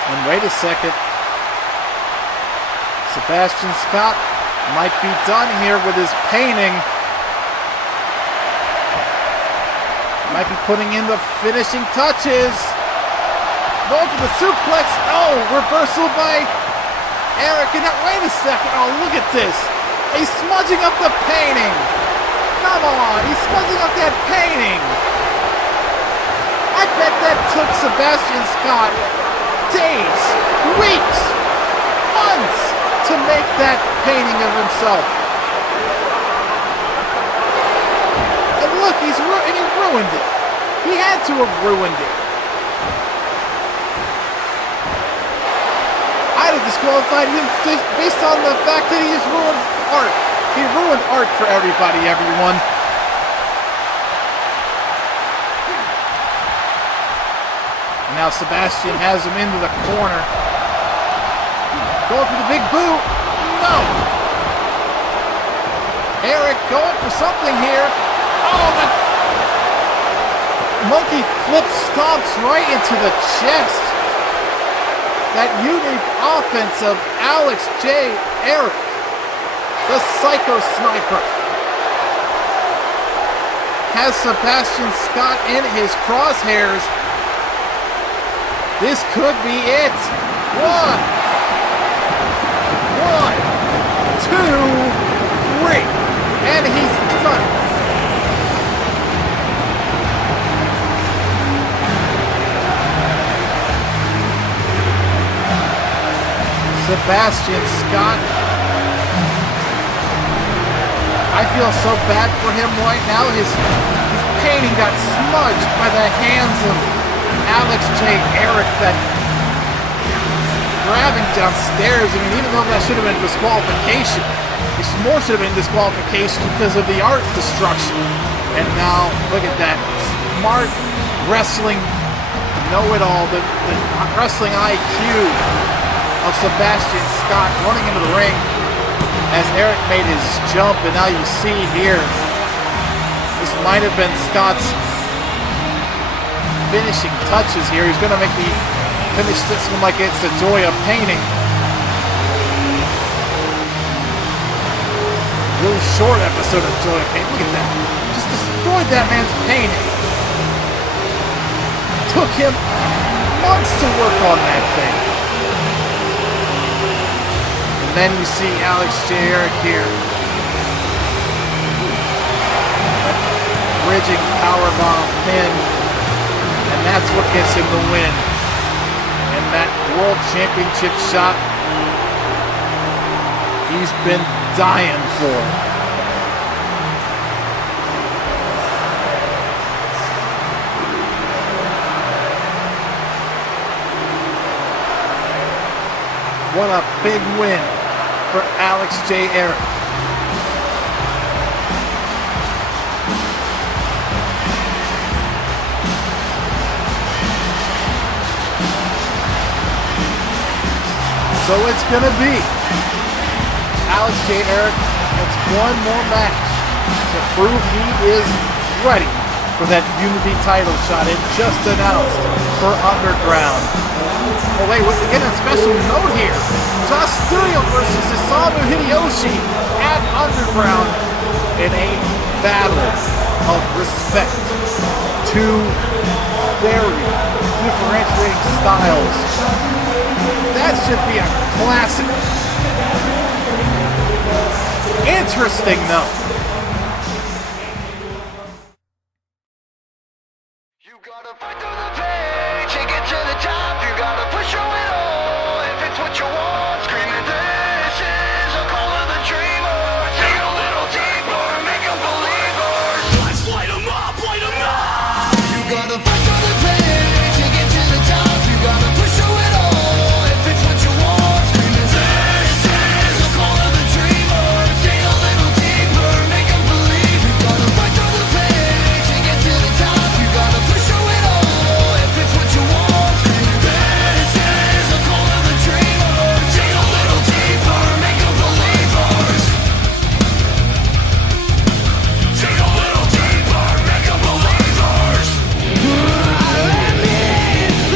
And wait a second. Sebastian Scott might be done here with his painting. Might be putting in the finishing touches. Going for the suplex. Oh, reversal by Arik. And wait a second. Oh, look at this. He's smudging up the painting. Come on. He's smudging up that painting. I bet that took Sebastian Scott days, weeks, months to make that painting of himself. And look, he ruined it. He had to have ruined it. I'd have disqualified him based on the fact that he has ruined art. He ruined art for everybody, everyone. Now Sebastian has him into the corner. Going for the big boot. No. Arik going for something here. Oh, the monkey flip stomps right into the chest. That unique offense of Alex J. Arik, the Psycho Sniper, has Sebastian Scott in his crosshairs. This could be it. 1, 2, 3. And he's done. Sebastian Scott. I feel so bad for him right now. His painting got smudged by the hands of Alex J. Arik that grabbing downstairs. I mean, even though that should have been disqualification, it more should have been disqualification because of the art destruction. And now, look at that. Smart wrestling know-it-all, the wrestling IQ of Sebastian Scott running into the ring as Arik made his jump. And now you see here, this might have been Scott's finishing touches here. He's going to make the finish this one like it's the joy of painting. Really short episode of Joy of Painting. Look at that. Just destroyed that man's painting. Took him months to work on that thing. And then you see Alex J. Arik here. Bridging powerbomb pin. And that's what gets him the win. And that World Championship shot he's been dying for. What a big win for Alex J. Arik. So it's going to be Alex J. Arik gets one more match to prove he is ready for that Unity title shot. It just announced for Underground. Oh wait, we're getting a special note here. Josh Stereo versus Hideyoshi at Underground in a battle of respect. Two very differentiating styles. That should be a classic. Interesting though. You gotta fight through the pain to get to the top. You gotta push through it all if it's what you want. Screaming, this is a call of the dreamer. Dig a little deeper, make 'em believers. Let's light 'em up, light 'em up. You gotta fight through the pain to get to the top. You gotta push through it all if it's what you want. Screaming, this is a call of the dreamer. Dig a little deeper, make 'em believe. You gotta fight through the pain to get to the top. You gotta push through it all if it's what you want. Screaming, this is a call of the dreamer. Dig a little deeper, make 'em believers. Dig a little deeper, make 'em believers.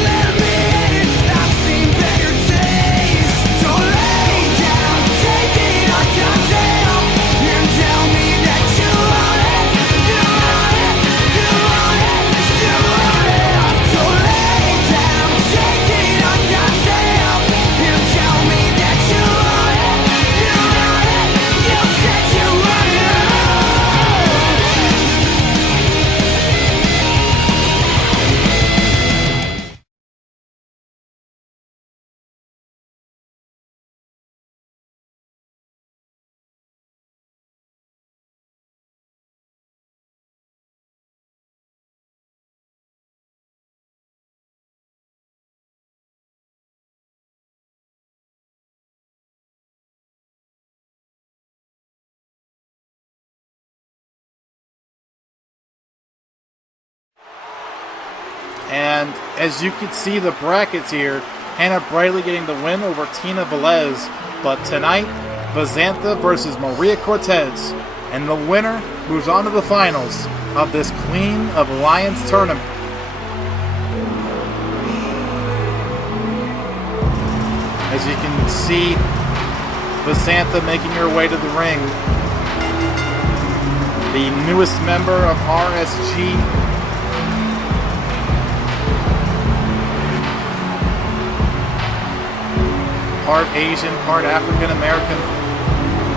Let me in, I've seen better days. Don't lay down, take it on yourself and tell me that you want it, you want it, you want it, you want it. Don't lay down, take it on yourself and tell me that you want it, you want it, you said you want it. And as you can see the brackets here, Hana Brightly getting the win over Tina Velez. But tonight, Vazantha versus Maria Cortez. And the winner moves on to the finals of this Queen of Lions tournament. As you can see, Vazantha making her way to the ring. The newest member of RSG. Part Asian, part African American,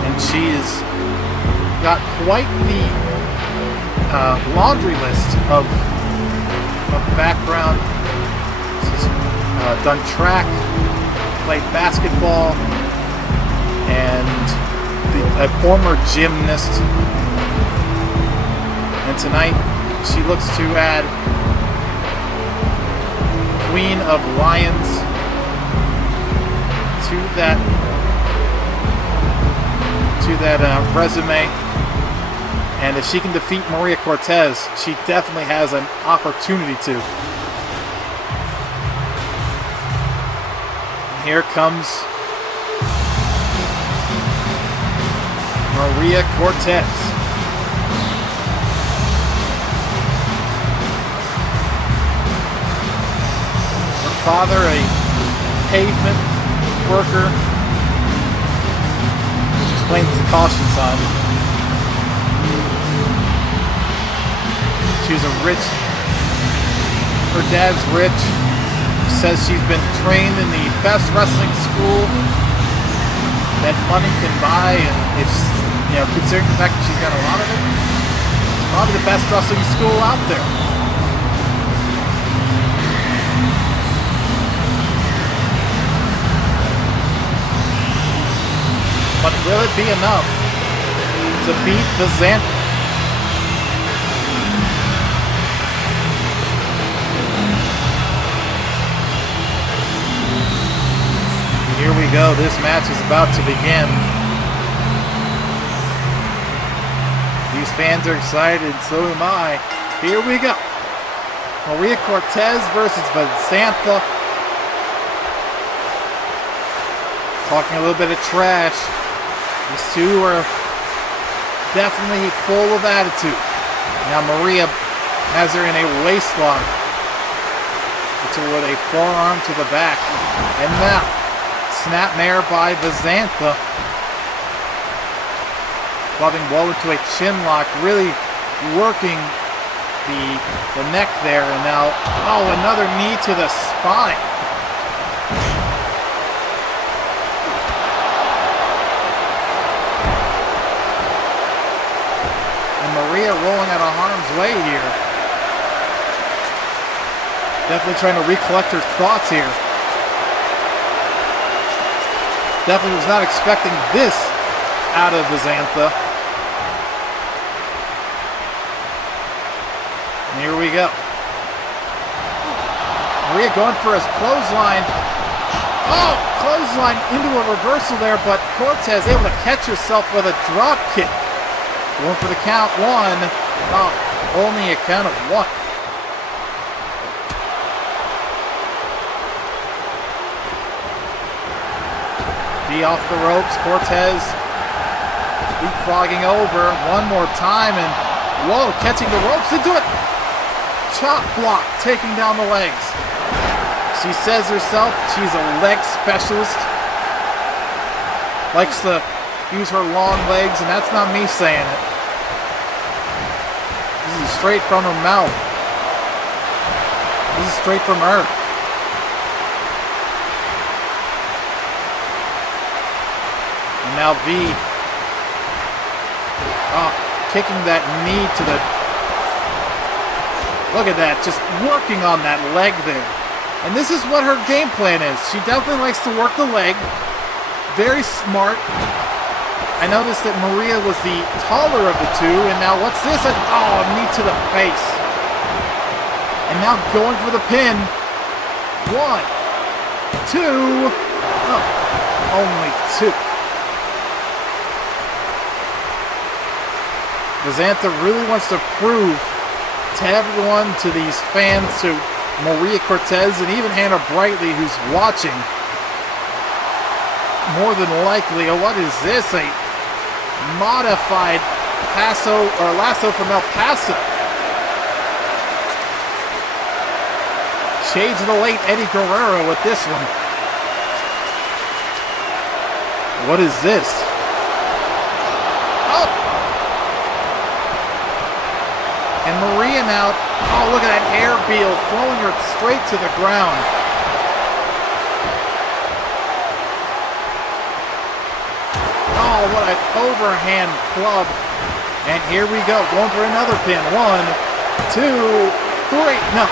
and she's got quite the laundry list of background. She's done track, played basketball, and a former gymnast. tonight, she looks to add Queen of Lions to that resume. And if she can defeat Maria Cortez, she definitely has an opportunity to. And here comes Maria Cortez. Her father, a pavement worker, which explains the caution sign. She's her dad's rich. Says she's been trained in the best wrestling school that money can buy, and it's, considering the fact that she's got a lot of it, it's probably the best wrestling school out there. But will it be enough to beat the Xantha? Here we go. This match is about to begin. These fans are excited, so am I. Here we go. Maria Cortez versus Xantha. Talking a little bit of trash. These two are definitely full of attitude. Now Maria has her in a waist lock. With a forearm to the back. And now, snapmare by the Xantha. Clubbing well into a chin lock, really working the neck there. And now, another knee to the spine. And Maria rolling out of harm's way here. Definitely trying to recollect her thoughts here. Definitely was not expecting this out of the Xantha. And here we go. Maria going for his clothesline. Clothesline into a reversal there, but Cortez able to catch herself with a drop kick. Going for the count. One. Only a count of one. Off the ropes, Cortez leapfrogging over one more time, and catching the ropes into it. Chop block, taking down the legs. She says herself she's a leg specialist. Likes to use her long legs, and that's not me saying it. This is straight from her mouth. This is straight from her. Now V kicking that knee to the... Look at that, just working on that leg there. And this is what her game plan is. She definitely likes to work the leg. Very smart. I noticed that Maria was the taller of the two, and now what's this? A knee to the face. And now going for the pin. 1, 2, only 2. Xantha really wants to prove to everyone, to these fans, to Maria Cortez, and even Hana Brightly, who's watching. More than likely, what is this? A modified lasso from El Paso. Shades of the late Eddie Guerrero with this one. What is this? And Maria now, look at that hair beal, throwing her straight to the ground. What an overhand club. And here we go, going for another pin. 1, 2, 3. No.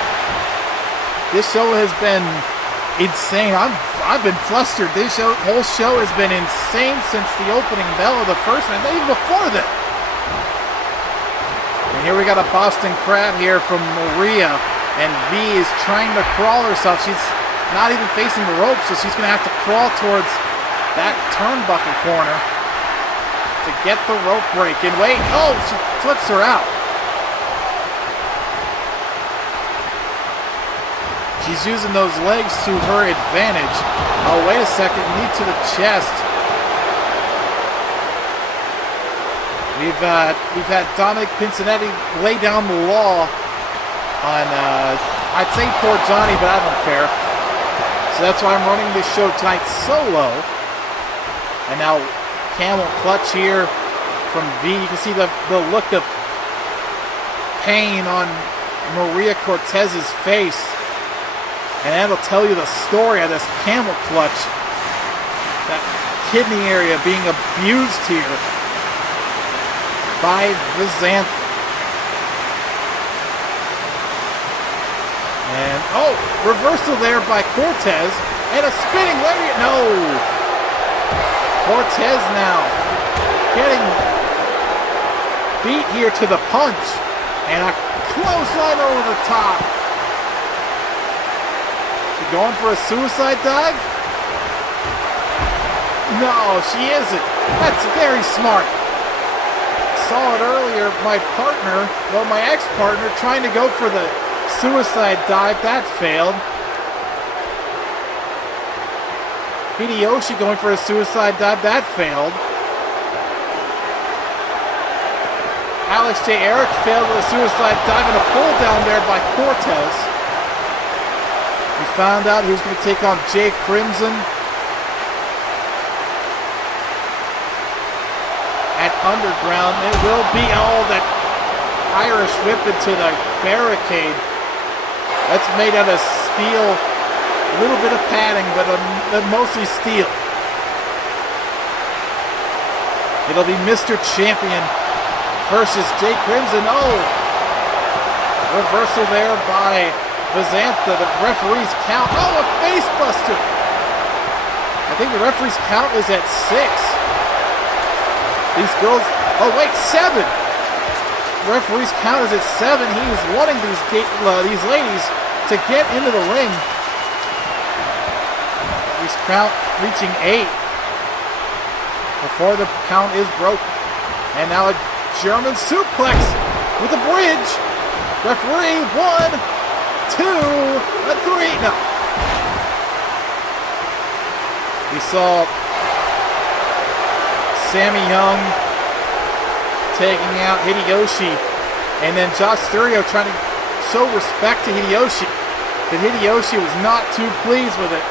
This show has been insane. I've been flustered. This whole show has been insane since the opening bell of the first match, even before that. And here we got a Boston Crab here from Maria, and V is trying to crawl herself. She's not even facing the rope, so she's going to have to crawl towards that turnbuckle corner to get the rope break. And wait, oh, she flips her out. She's using those legs to her advantage. Oh, wait a second, knee to the chest. We've had Dominic Pincinelli lay down the law on, I'd say poor Johnny, but I don't care. So that's why I'm running this show tonight solo. And now camel clutch here from V. You can see the look of pain on Maria Cortez's face. And that'll tell you the story of this camel clutch. That kidney area being abused here by Vizant. And, oh, reversal there by Cortez. And a spinning lariat. No. Cortez now getting beat here to the punch. And a clothesline over the top. She going for a suicide dive? No, she isn't. That's very smart. Saw it earlier, my ex-partner trying to go for the suicide dive. That failed. Hideyoshi going for a suicide dive. That failed. Alex J. Arik failed with a suicide dive and a pull down there by Cortez. We found out who's going to take on Jay Crimson at Underground. It will be all that Irish whip into the barricade. That's made out of steel. A little bit of padding, but mostly steel. It'll be Mr. Champion versus Jay Crimson. Oh! Reversal there by Vizantha. The referee's count. Oh, a face buster! I think the referee's count is at 6. These girls, oh wait, 7! The referee's count is at 7. He's wanting these ladies to get into the ring. His count reaching 8 before the count is broken. And now a German suplex with a bridge. Referee, 1, 2, 3. No. We saw Sammy Young taking out Hideyoshi, and then Josh Stereo trying to show respect to Hideyoshi. But Hideyoshi was not too pleased with it.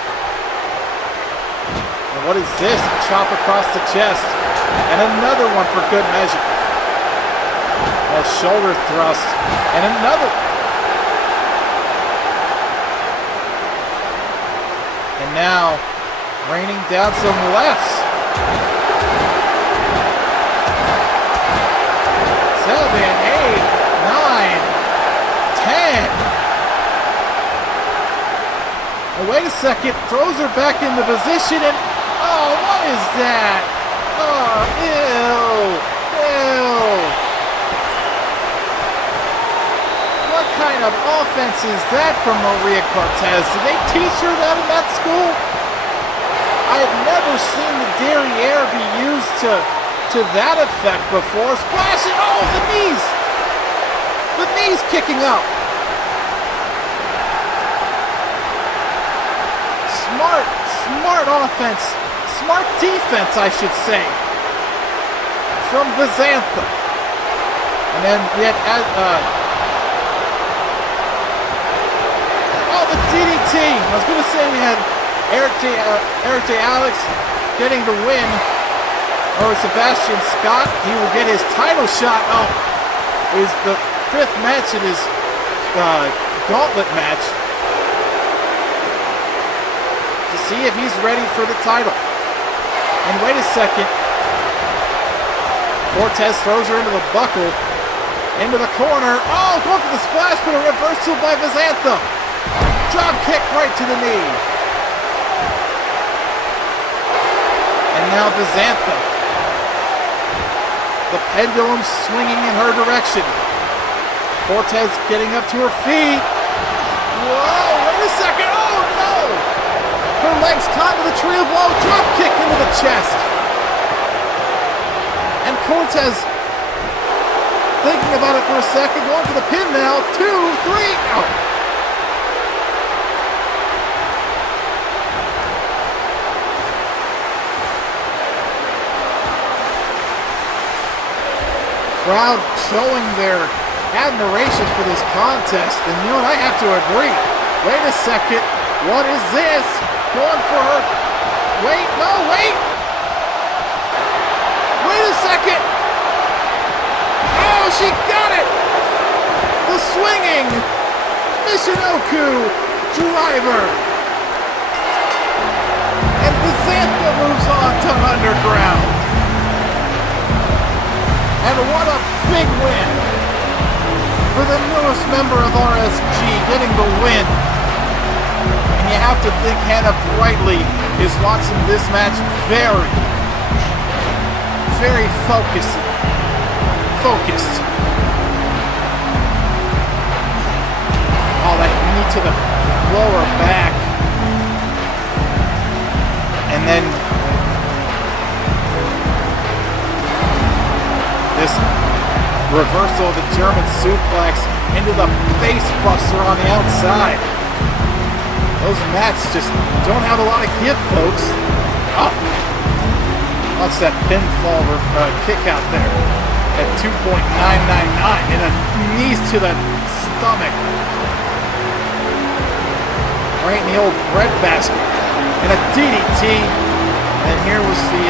And what is this? A chop across the chest. And another one for good measure. A shoulder thrust. And another. And now, raining down some lefts. 7, 8, 9, 10. Oh, wait a second. Throws her back into position and... Oh, what is that? Oh, ew. Ew. What kind of offense is that from Maria Cortez? Did they teach her that in that school? I have never seen the derriere be used to that effect before. Splashing, oh, the knees! The knees kicking up. Smart offense. Smart defense, I should say. From Vizantha. And then we had, the DDT. I was going to say we had Eric J. Alex getting the win. Or Sebastian Scott, he will get his title shot. Oh, is the 5th match in his gauntlet match to see if he's ready for the title. And wait a second, Cortez throws her into the buckle, into the corner. Oh, going for the splash, but a reversal by Vizantha. Drop kick right to the knee. And now Vizantha. The pendulum swinging in her direction. Cortez getting up to her feet. Whoa, wait a second. Oh, no. Her legs caught in the tree of woe. Drop kick into the chest. And Cortez thinking about it for a second. Going for the pin now. 2, 3. Oh. Crowd showing their admiration for this contest, and you know what, I have to agree. Wait a second, what is this? Going for her, wait, no, wait! Wait a second! Oh, she got it! The swinging Michinoku driver! And Bizantha moves on to Underground. And what a big win for the newest member of RSG, getting the win. And you have to think Hana Brightly is watching this match very, very focused. Oh, that knee to the lower back. And then this reversal of the German suplex into the face buster on the outside. Those mats just don't have a lot of give, folks. Oh. Watch that pinfall kick out there at 2.999 and a knees to the stomach. Right in the old bread basket. And a DDT. And here was the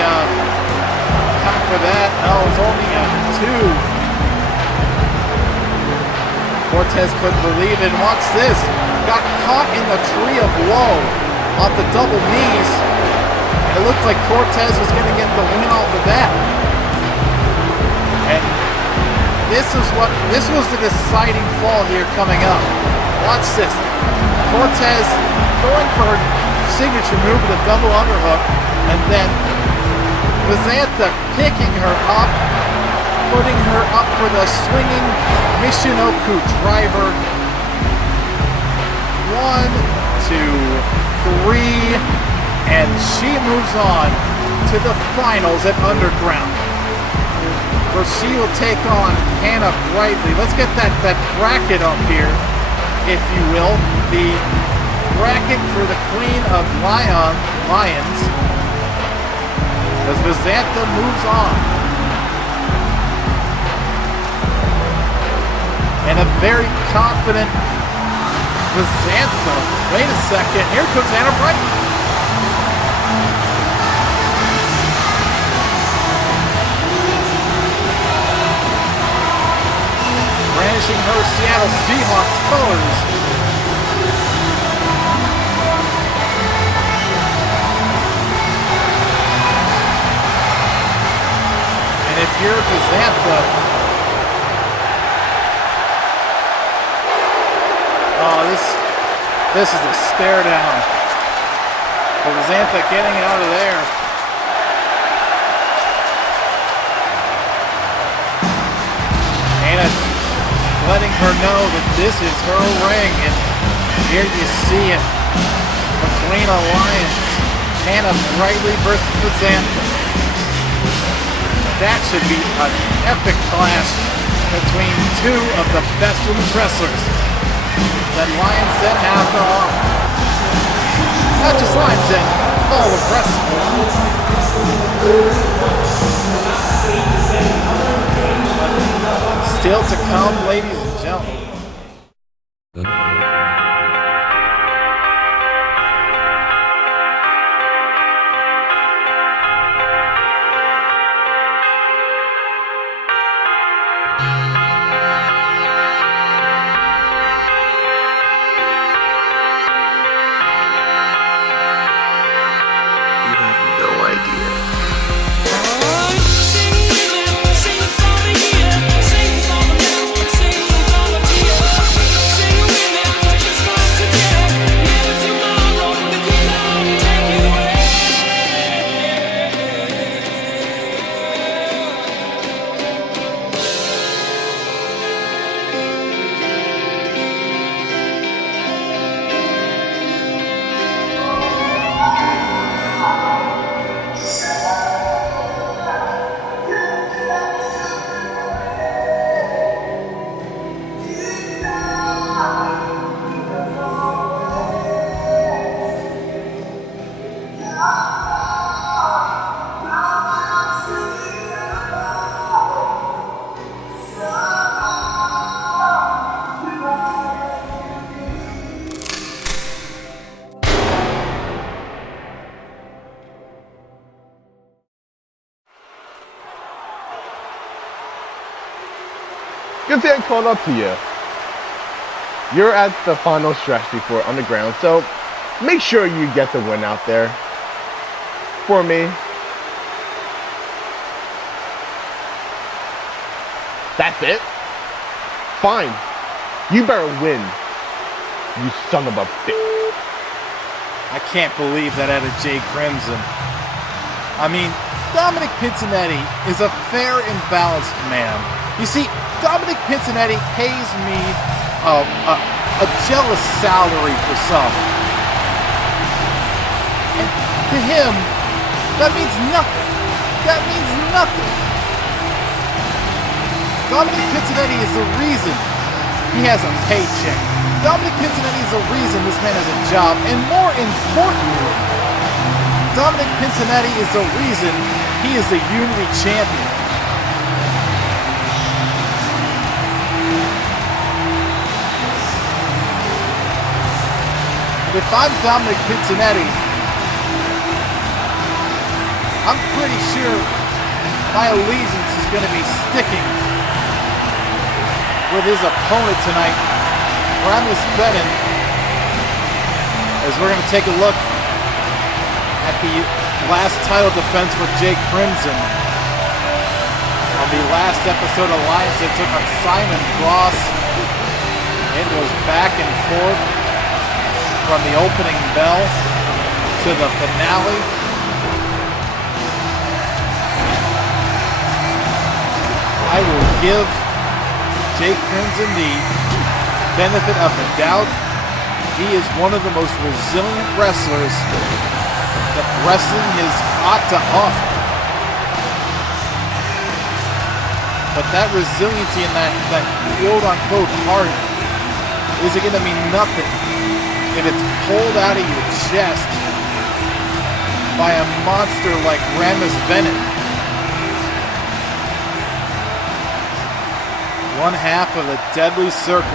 count for that. No, it was only a 2. Cortez couldn't believe it. Watch this. Got caught in the tree of woe off the double knees. And it looked like Cortez was going to get the win off of that. And this was the deciding fall here coming up. Watch this. Cortez going for her signature move with a double underhook. And then Bizantha picking her up, putting her up for the swinging Michinoku driver. 1, 2, 3, and she moves on to the finals at Underground, where she will take on Hana Brightly. Let's get that bracket up here, if you will. The bracket for the Queen of Lions, as Bizantha moves on. And a very confident Bizantha. Wait a second. Here comes Hana Brightly. Brandishing her Seattle Seahawks colors. And if you're Bizantha, this is a stare down. For Bizantha getting out of there. Hana letting her know that this is her ring. And here you see it. The Queen of Lions. Hana Brightly versus Bizantha. That should be an epic clash between two of the best women's wrestlers that Lions Den has to offer. Not just Lions Den, all of wrestling. Still to come, ladies and gentlemen. Sing for me, yeah. Sing for me now. Sing for me, yeah. Good thing I called up to you. You're at the final stretch before Underground, so make sure you get the win out there. For me. That's it? Fine. You better win. You son of a bitch. I can't believe that out of Jay Crimson. I mean, Dominic Pinzanetti is a fair and balanced man. You see, Dominic Pinzanetti pays me a jealous salary for some. And to him, that means nothing. That means nothing. Dominic Pinzanetti is the reason he has a paycheck. Dominic Pinzanetti is the reason this man has a job. And more importantly, Dominic Pinzanetti is the reason he is the Unity Champion. If I'm Dominic Pinzanetti, I'm pretty sure my allegiance is going to be sticking with his opponent tonight, Ramis Benin, as we're going to take a look at the last title defense for Jake Crimson on the last episode of Alliance that took on Simon Cross. It was back and forth from the opening bell to the finale. I will give Jake Crimson the benefit of the doubt. He is one of the most resilient wrestlers that wrestling has got to offer. But that resiliency and that quote-unquote heart isn't going to mean nothing if it's pulled out of your chest by a monster like Ramis Benin. One half of the Deadly Circle.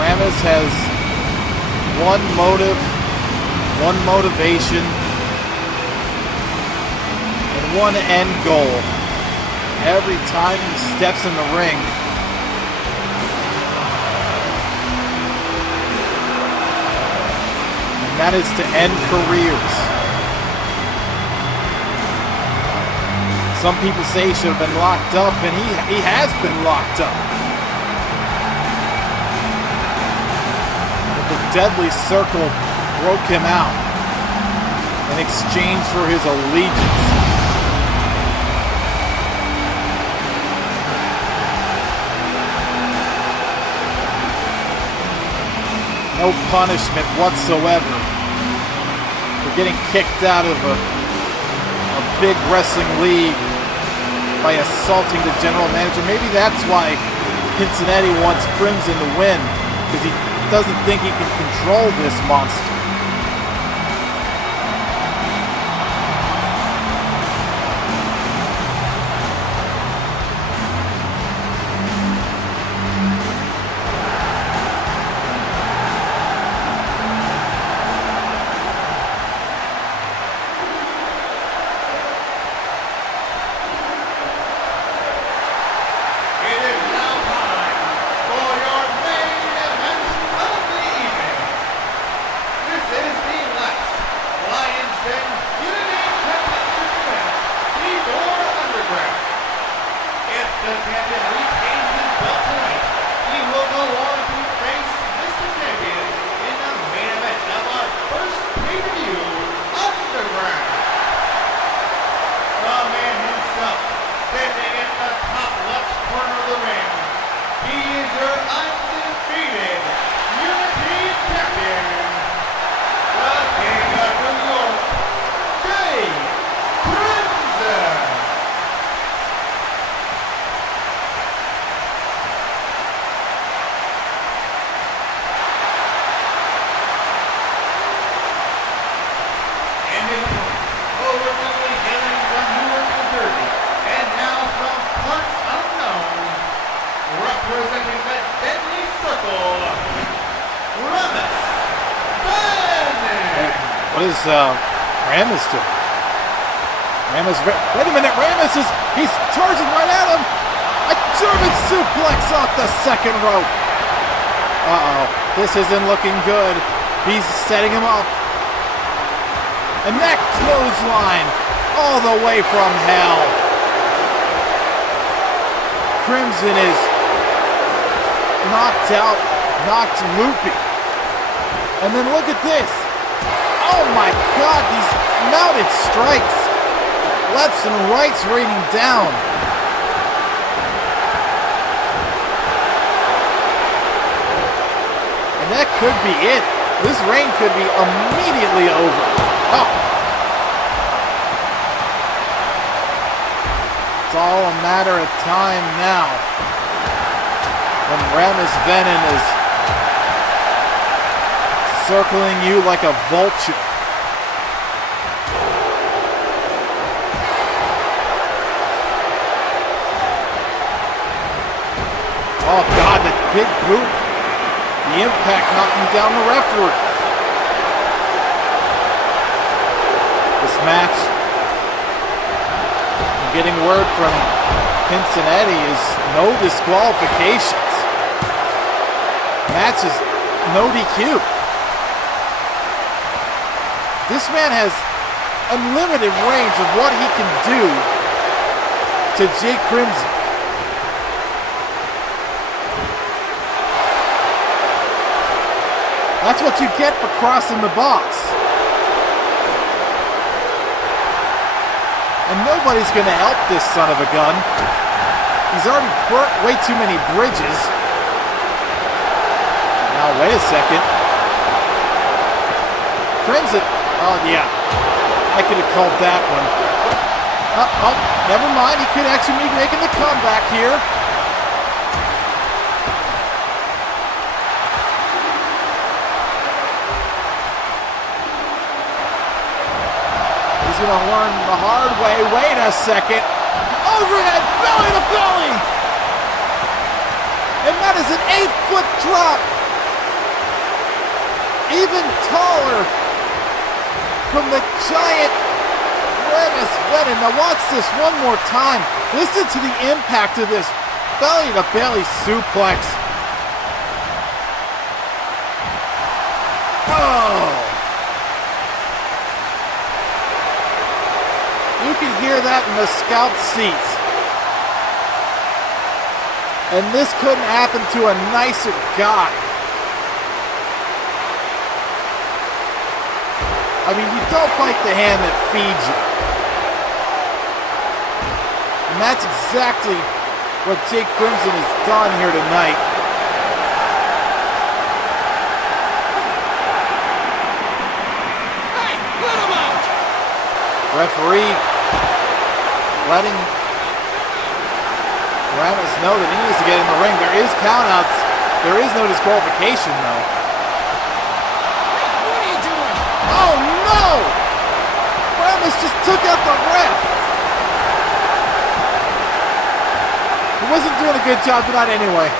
Ramis has one motive, one motivation, and one end goal every time he steps in the ring. And that is to end careers. Some people say he should have been locked up, and he has been locked up. The Deadly Circle broke him out in exchange for his allegiance. No punishment whatsoever for getting kicked out of a big wrestling league by assaulting the general manager. Maybe that's why Pinzanetti wants Crimson to win, because he doesn't think he can control this monster. is Ramis doing? Wait a minute, he's charging right at him. A German suplex off the second rope. Uh-oh, this isn't looking good. He's setting him up. A neck clothesline all the way from hell. Crimson is knocked out, knocked loopy. And then look at this. Oh my God, these mounted strikes. Lefts and rights raining down. And that could be it. This reign could be immediately over. Oh. It's all a matter of time now. When Ramis Venom is circling you like a vulture. Oh God, that big boot. The impact knocking down the referee. This match, I'm getting word from Cincinnati, is no disqualifications. Match is no DQ. This man has unlimited range of what he can do to Jay Crimson. That's what you get for crossing the box. And nobody's going to help this son of a gun. He's already burnt way too many bridges. Now, wait a second. Crimson. Oh, yeah. I could have called that one. Oh, never mind. He could actually be making the comeback here. He's going to learn the hard way. Wait a second. Overhead, belly to belly. And that is an 8-foot drop. Even taller from the giant Ramis Venom. Now watch this one more time. Listen to the impact of this belly to belly suplex. Oh. You can hear that in the scout seats. And this couldn't happen to a nicer guy. I mean, you don't bite the hand that feeds you. And that's exactly what Jake Crimson has done here tonight. Hey, let him out! Referee letting Ramis know that he needs to get in the ring. There is countouts. There is no disqualification, though. What are you doing? Oh, no! Ramis just took out the ref. He wasn't doing a good job tonight anyway.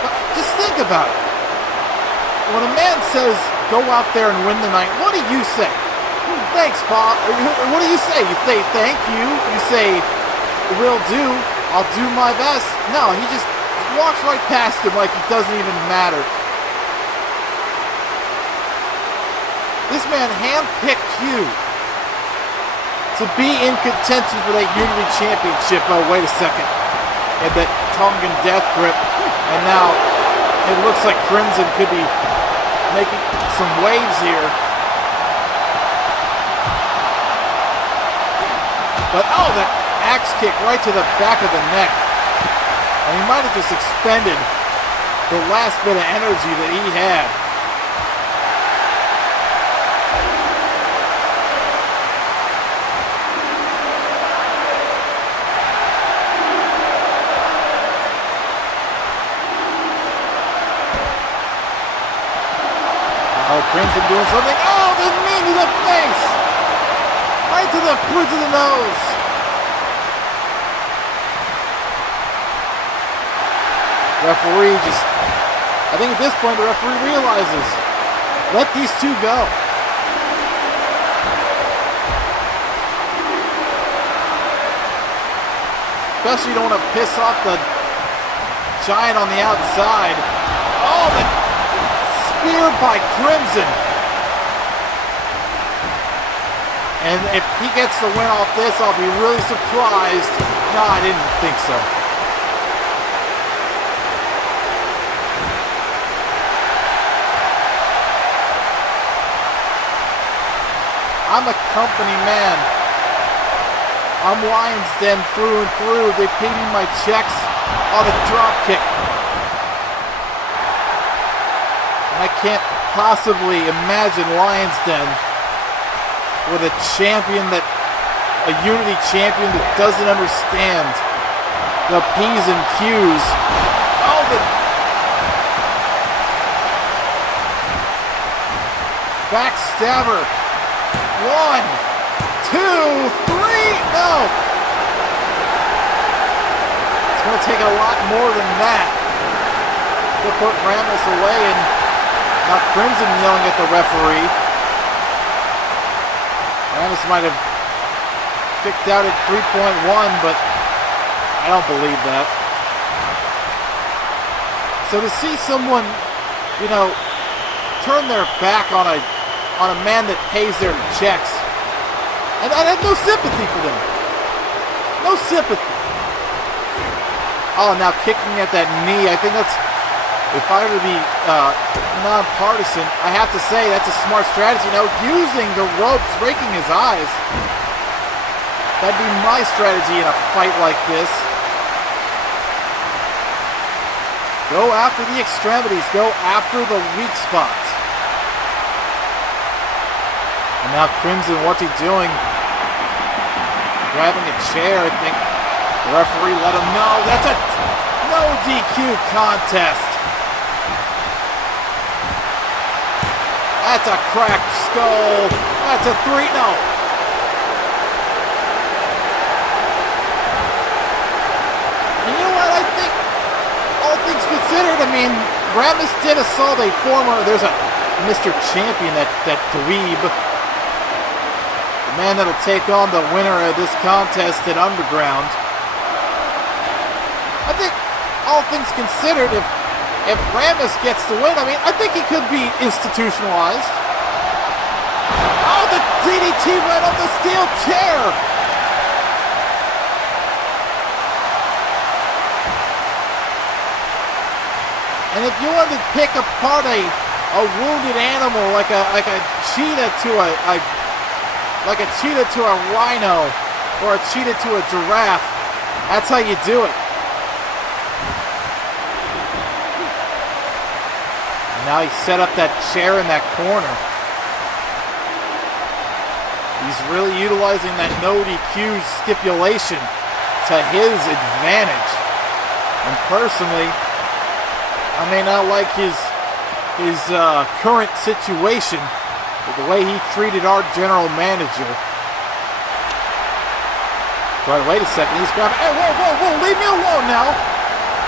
But just think about it. When a man says, go out there and win the night, what do you say? Thanks, Paul. What do you say? You say, thank you. You say, will do. I'll do my best. No, he just walks right past him like it doesn't even matter. This man handpicked you to be in contention for that Unity Championship. Oh, wait a second. And that Tongan death grip. And now it looks like Crimson could be making some waves here. But oh, that axe kick right to the back of the neck. And he might have just expended the last bit of energy that he had. Oh, Crimson doing something. Oh, the knee to the face. Right to the bridge of the nose. Referee just I think at this point the referee realizes, let these two go. Especially you don't want to piss off the Giant on the outside. Oh, the spear by Crimson. And if he gets the win off this, I'll be really surprised. No, I didn't think so. I'm a company man. I'm Lions Den through and through. They paid me my checks on a drop kick. And I can't possibly imagine Lions Den with a champion a Unity champion that doesn't understand the P's and Q's. Oh, the backstabber. 1, 2, 3. No. It's going to take a lot more than that to put Ramos away, and now Crimson yelling at the referee. Ramos might have kicked out at 3.1, but I don't believe that. So to see someone, turn their back on a man that pays their checks, and I have no sympathy for them. No sympathy. Oh, now kicking at that knee. I think that's, if I were to be non-partisan, I have to say that's a smart strategy. Using the ropes, raking his eyes. That'd be my strategy in a fight like this. Go after the extremities. Go after the weak spots. And now Crimson, what's he doing? Grabbing a chair, I think. The referee let him know. That's a no DQ contest. That's a cracked skull. That's a 3. No. And you know what? I think, all things considered, Ramos did assault a former, there's a Mr. Champion, that dweeb. The man that'll take on the winner of this contest at Underground. I think, all things considered, if Ramos gets the win, I think he could be institutionalized. Oh, the DDT right on the steel chair! And if you wanted to pick apart a wounded animal like a cheetah to like a cheetah to a rhino or a cheetah to a giraffe, that's how you do it. Now he set up that chair in that corner. He's really utilizing that no DQ stipulation to his advantage. And personally, I may not like his current situation with the way he treated our general manager. But wait a second, he's grabbing. Hey, whoa, leave me alone now.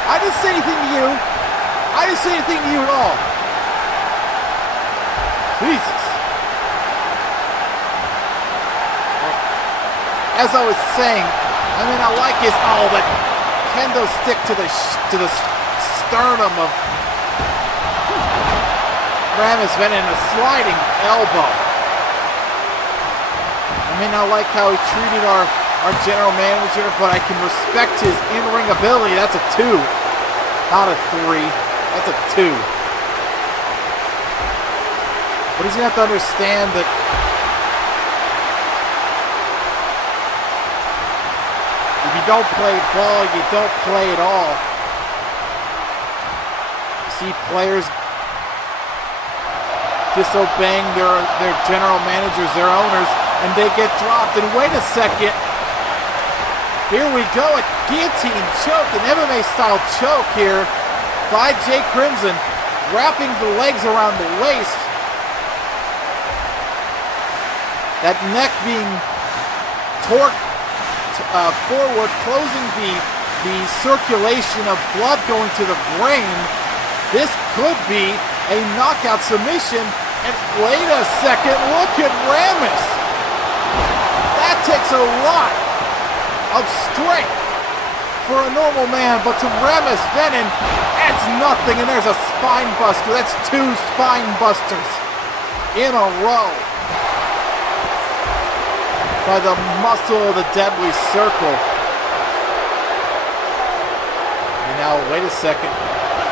I didn't say anything to you. I didn't say anything to you at all. Jesus. As I was saying, I like his, that kendo stick to the sternum of Ramos, then in a sliding elbow. I like how he treated our general manager, but I can respect his in-ring ability. That's a 2, not a 3. That's a 2. But he's going to have to understand that if you don't play ball, you don't play at all. You see players disobeying their general managers, their owners, and they get dropped. And wait a second. Here we go, a guillotine choke, an MMA-style choke here by Jay Crimson, wrapping the legs around the waist. That neck being torqued forward, closing the circulation of blood going to the brain. This could be a knockout submission. And wait a second, look at Ramis. That takes a lot of strength for a normal man, but to Ramis Venom, that's nothing. And there's a spine buster. That's 2 spine busters in a row by the muscle of the deadly circle. And now, wait a second.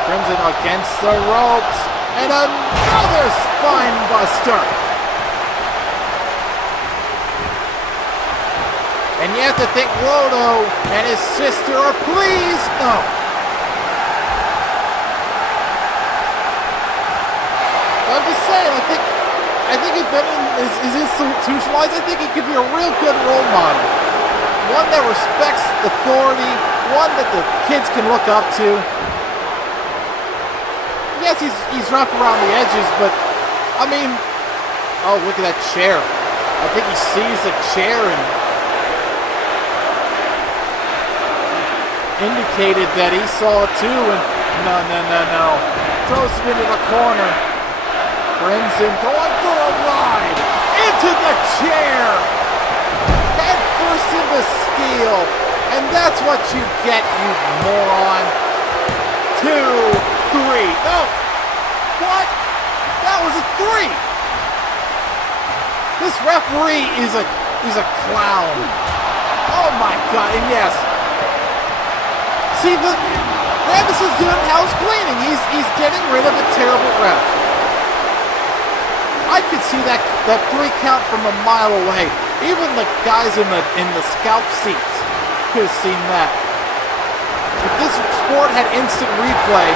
Crimson against the ropes. And another spine buster. And you have to think Lodo and his sister are pleased. No. I'm just saying, I think if Venom is institutionalized, I think he could be a real good role model. One that respects authority, one that the kids can look up to. Yes, he's rough around the edges, but, I mean, oh, look at that chair. I think he sees the chair and indicated that he saw it too, and no. Throws him into the corner. Crimson going for a ride into the chair. Head first into steel. And that's what you get, you moron. 2, 3. No. What? That was a 3. This referee is a clown. Oh my God. And yes. See, Ramis is doing house cleaning. He's getting rid of a terrible ref. I could see that 3 count from a mile away. Even the guys in the scalp seats could have seen that. If this sport had instant replay,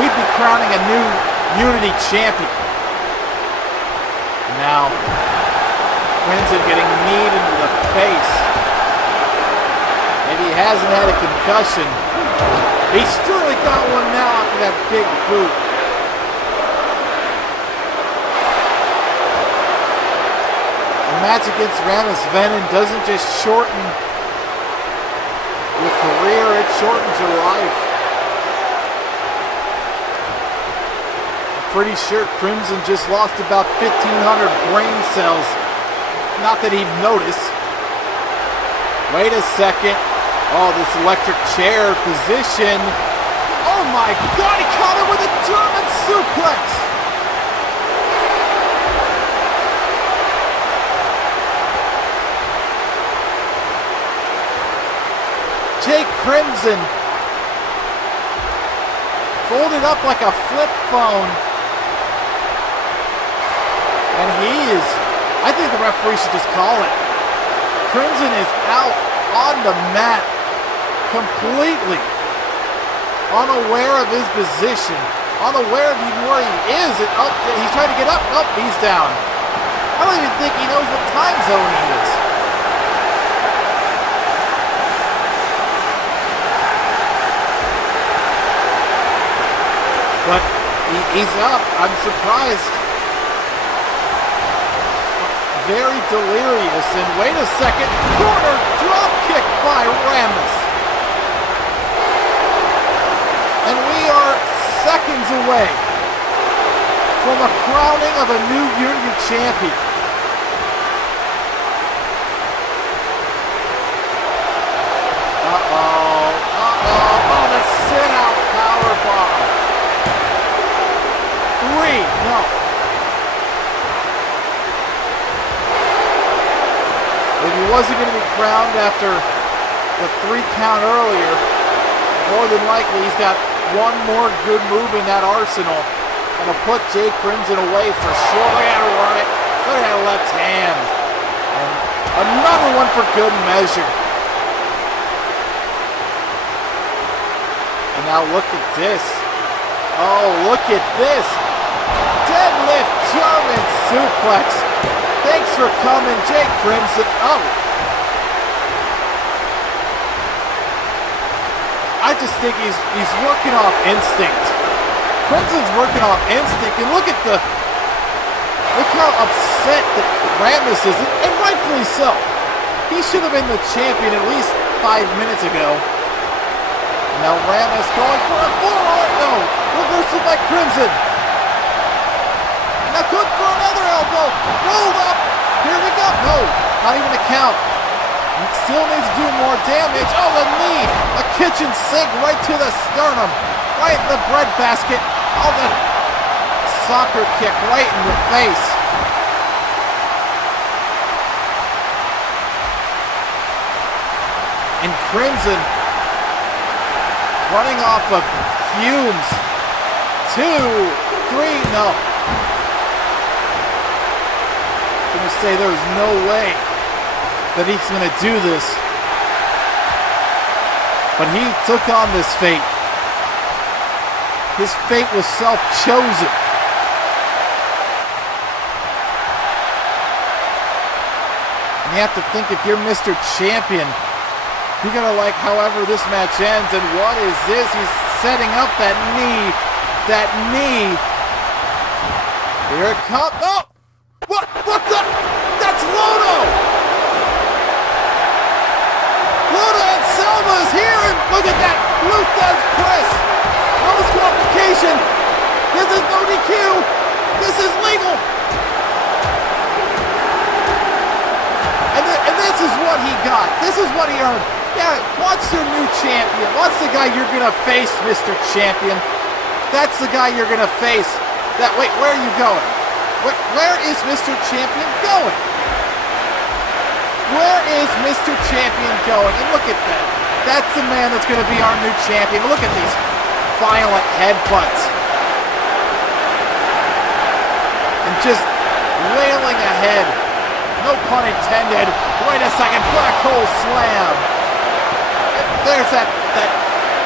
we'd be crowning a new Unity champion. Now, Crimson getting kneed into the face. Maybe he hasn't had a concussion. He's surely got one now after that big boot. The match against Ramis Venom doesn't just shorten your career, it shortens your life. I'm pretty sure Crimson just lost about 1,500 brain cells. Not that he'd notice. Wait a second. Oh, this electric chair position. Oh my God, he caught him with a German suplex. Jake Crimson folded up like a flip phone. And I think the referee should just call it. Crimson is out on the mat completely. Unaware of his position. Unaware of even where he is. And he's trying to get up. Oh, he's down. I don't even think he knows what time zone he is. But he's up. I'm surprised. Very delirious. And wait a second. Corner drop kick by Ramis. And we are seconds away from a crowning of a new Unity champion. Oh, the sit-out powerbomb. 3, no. If he wasn't going to be crowned after the 3 count earlier, more than likely he's got one more good move in that arsenal that'll put Jay Crimson away for sure. Look at right. Look at that left hand. And another one for good measure. And now look at this. Oh, look at this. Deadlift German suplex. Thanks for coming, Jake Crimson. Oh. I just think he's working off instinct. Crimson's working off instinct. And look how upset that Ramis is, and rightfully so. He should have been the champion at least 5 minutes ago. Now Ramos going for a forearm. No, reversal by Crimson. Now good for another elbow. Rolled up. Here we go. No, not even a count. He still needs to do more damage. Oh, the knee. A kitchen sink right to the sternum. Right in the breadbasket. Oh, the soccer kick right in the face. And Crimson running off of fumes. 2, 3, no. I'm gonna say there's no way that he's gonna do this. But he took on this fate. His fate was self-chosen. And you have to think, if you're Mr. Champion, you're gonna like however this match ends. And what is this? He's setting up that knee. That knee. Here it comes. Oh! What the? That's Loto! Loto and Selma's here, and look at that. Luthez press. No disqualification. This is no DQ. This is legal. And this is what he got. This is what he earned. Yeah, watch your new champion. Watch the guy you're going to face, Mr. Champion. That's the guy you're going to face. Wait, where are you going? Where is Mr. Champion going? Where is Mr. Champion going? And look at that. That's the man that's going to be our new champion. Look at these violent headbutts. And just wailing ahead. No pun intended. Wait a second. Black hole slam. There's that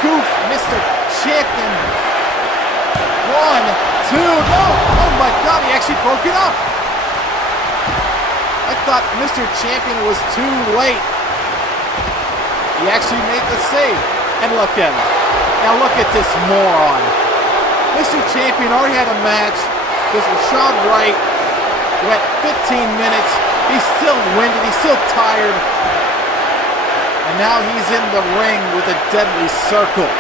goof, Mr. Champion. 1, 2, no! Oh my God, he actually broke it up! I thought Mr. Champion was too late. He actually made the save. And look at him. Now look at this moron. Mr. Champion already had a match. This was Rashad Wright. Went 15 minutes. He's still winded. He's still tired. And now he's in the ring with a deadly circle.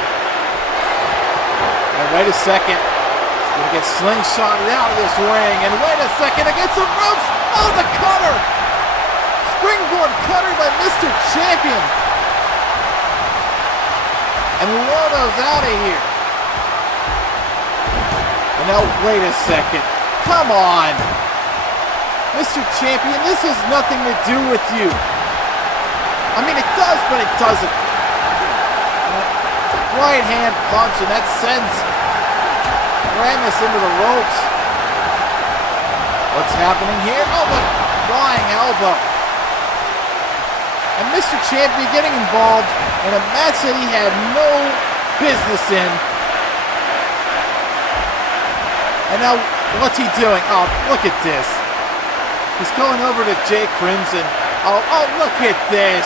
And wait a second. He's going to get slingshotted out of this ring. And wait a second, against the ropes. Oh, the cutter. Springboard cutter by Mr. Champion. And Loto's out of here. And now, wait a second. Come on. Mr. Champion, this has nothing to do with you. I mean, it does, but it doesn't. Right hand punch, and that sends Ramos into the ropes. What's happening here? Oh, the flying elbow. And Mr. Champion getting involved in a match that he had no business in. And now, what's he doing? Oh, look at this. He's going over to Jay Crimson. Oh, look at this.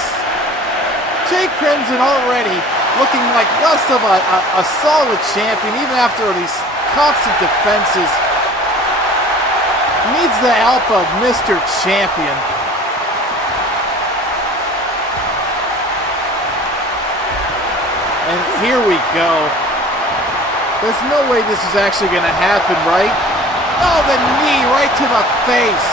Jay Crimson already looking like less of a solid champion, even after these constant defenses. Needs the help of Mr. Champion. And here we go. There's no way this is actually going to happen, right? Oh, the knee right to the face.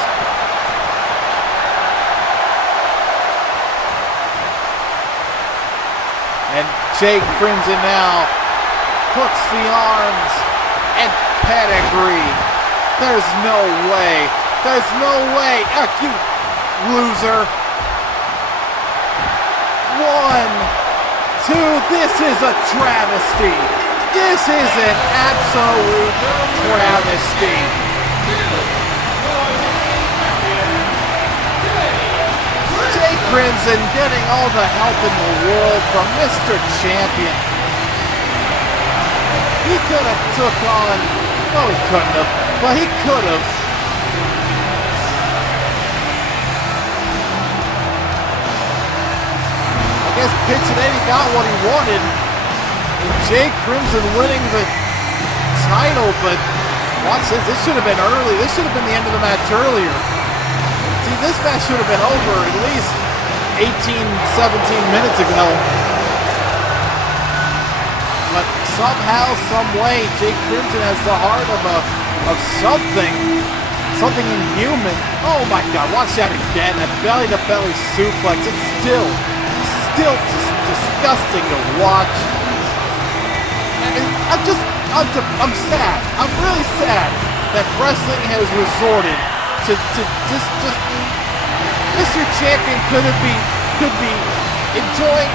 And Jay Crimson now hooks the arms and pedigree. There's no way. There's no way. You loser. 1, 2. This is a travesty. This is an absolute travesty. Jay Crimson getting all the help in the world from Mr. Champion. He could have took on, no he couldn't have, but he could have. I guess Pizzanelli got what he wanted. And Jay Crimson winning the title, but watch this. This should have been early. This should have been the end of the match earlier. See, this match should have been over at least 18, 17 minutes ago. But somehow, some way, Jake Crimson has the heart of something inhuman. Oh my God! Watch that again. That belly-to-belly suplex. It's still disgusting to watch. I'm sad. I'm really sad that wrestling has resorted to just Mr. Champion could be enjoying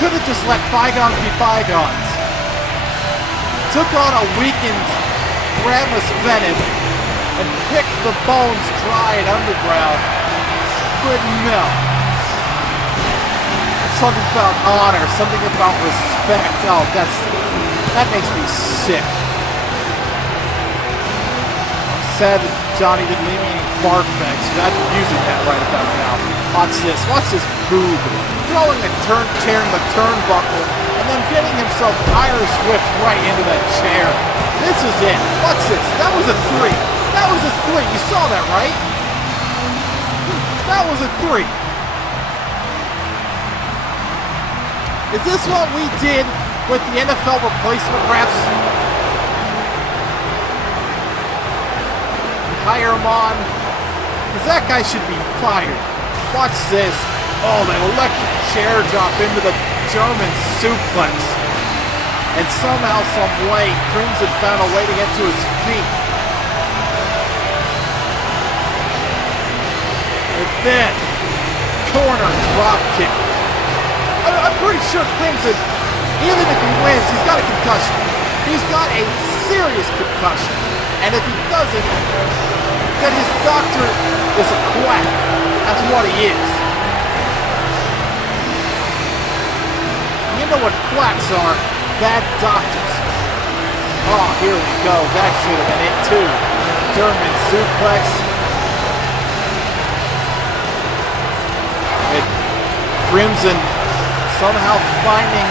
could have just let bygones be bygones. Took on a weakened Ramus Venom and picked the bones dry and underground. But no. Something about honor, something about respect. Oh, that makes me sick. I'm sad that Johnny didn't leave me any barf bags. I'm using that right about now. Watch this boob. Throwing the chair in the turnbuckle, and then getting himself Irish whipped right into that chair. This is it. Watch this. That was a 3. That was a 3. You saw that, right? That was a 3. Is this what we did with the NFL replacement refs? Hire him on, because that guy should be fired. Watch this. Oh, the electric chair drop into the German suplex. And somehow, some way, Crimson found a way to get to his feet. And then, corner drop kick. I'm pretty sure Crimson, even if he wins, he's got a concussion. He's got a serious concussion. And if he doesn't, then his doctor is a quack. That's what he is. You know what quacks are? Bad doctors. Oh, here we go. That should have been it too. German suplex. And Crimson somehow finding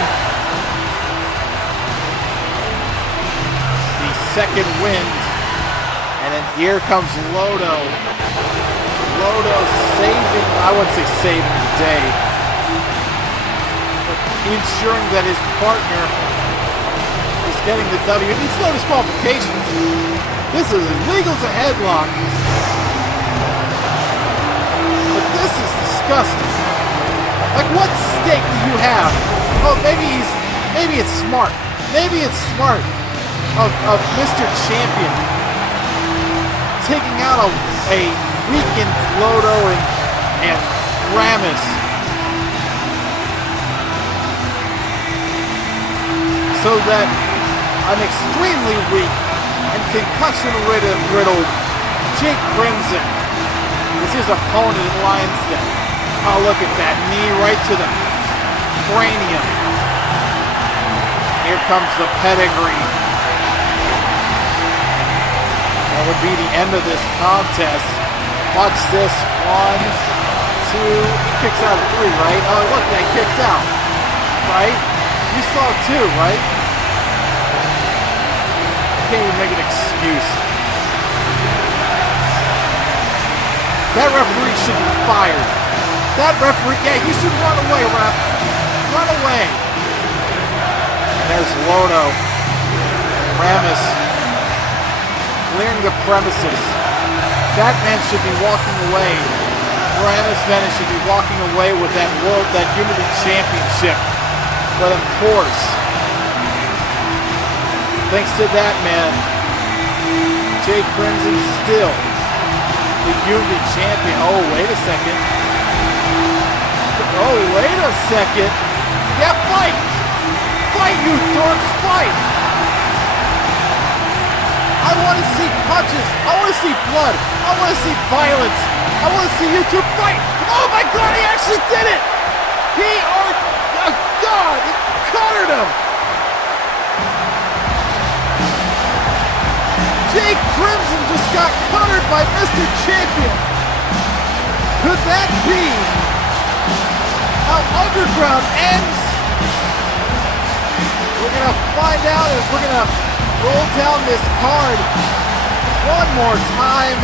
the second wind. And then here comes Lodo. Lodo saving, I wouldn't say saving the day, but ensuring that his partner is getting the W. It needs no disqualifications. This is as legal as a headlock. But this is disgusting. Like, what stake do you have? Oh, maybe it's smart. Maybe it's smart of Mr. Champion taking out a weakened Lodo and Ramus. So that an extremely weak and concussion-riddled Jake Crimson is his opponent in Lion's Den. Oh, look at that knee right to the cranium. Here comes the pedigree. That would be the end of this contest. Watch this. 1, 2. He kicks out of 3, right? Oh, look, that kicks out. Right? You saw 2, right? Can't even make an excuse. That referee should be fired. That referee, yeah, you should run away, ref. Run away. And there's Lodo. Ramus clearing the premises. That man should be walking away. Ramus Venice should be walking away with that Unity Championship. But of course, thanks to that man, Jake Crimson still the Unity Champion. Oh, wait a second. Oh, wait a second. Yeah, fight! Fight, you dorks, fight! I want to see punches. I want to see blood. I want to see violence. I want to see you two fight. Oh my God, he actually did it! God, he cornered him! Jake Crimson just got cornered by Mr. Champion. Could that be how Underground ends? We're going to find out as we're going to roll down this card one more time.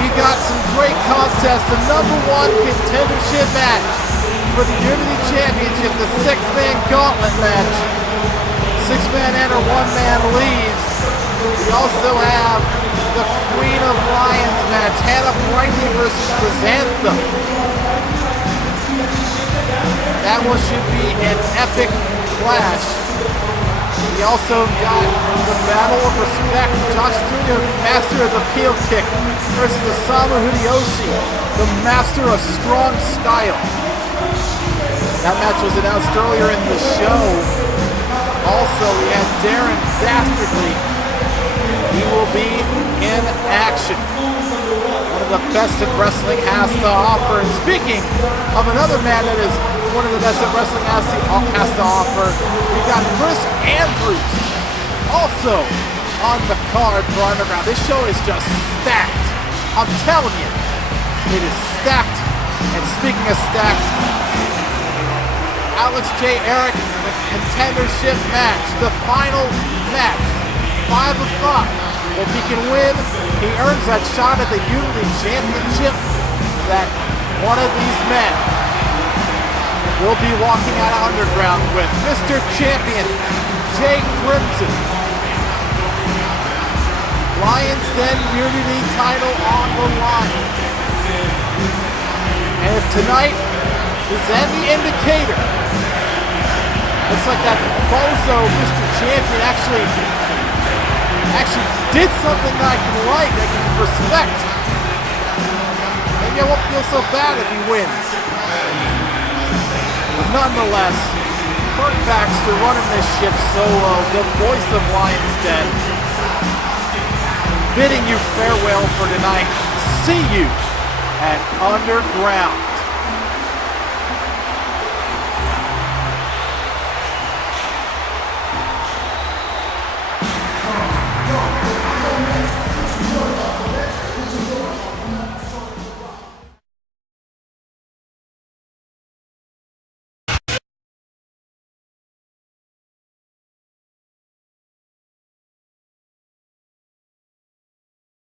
We got some great contests. The #1 contendership match for the Unity Championship, the six-man gauntlet match. Six-man enter, one-man leaves. We also have the Queen of Lions match, Hana Brightly versus Chrysanthemum. That one should be an epic clash. We also got the Battle of Respect, Josh Studio, master of the peel kick, versus Osamu Hideyoshi, the master of strong style. That match was announced earlier in the show. Also, we had Darren Dastardly. He will be in action. One of the best that wrestling has to offer. And speaking of another man that is one of the best that wrestling has to offer, we've got Chris Andrews also on the card for Underground. This show is just stacked. I'm telling you, it is stacked. And speaking of stacked, Alex J. Arik, the contendership match, the final match, 5 of 5. If he can win, he earns that shot at the Unity Championship that one of these men will be walking out of Underground with. Mr. Champion, Jay Crimson. Lions Den Unity title on the line. And if tonight is any indicator, looks like that bozo Mr. Champion actually did something that I can respect. Maybe I won't feel so bad if he wins. But nonetheless, Kurt Baxter running this ship solo, the voice of Lions Den, bidding you farewell for tonight. See you at Underground.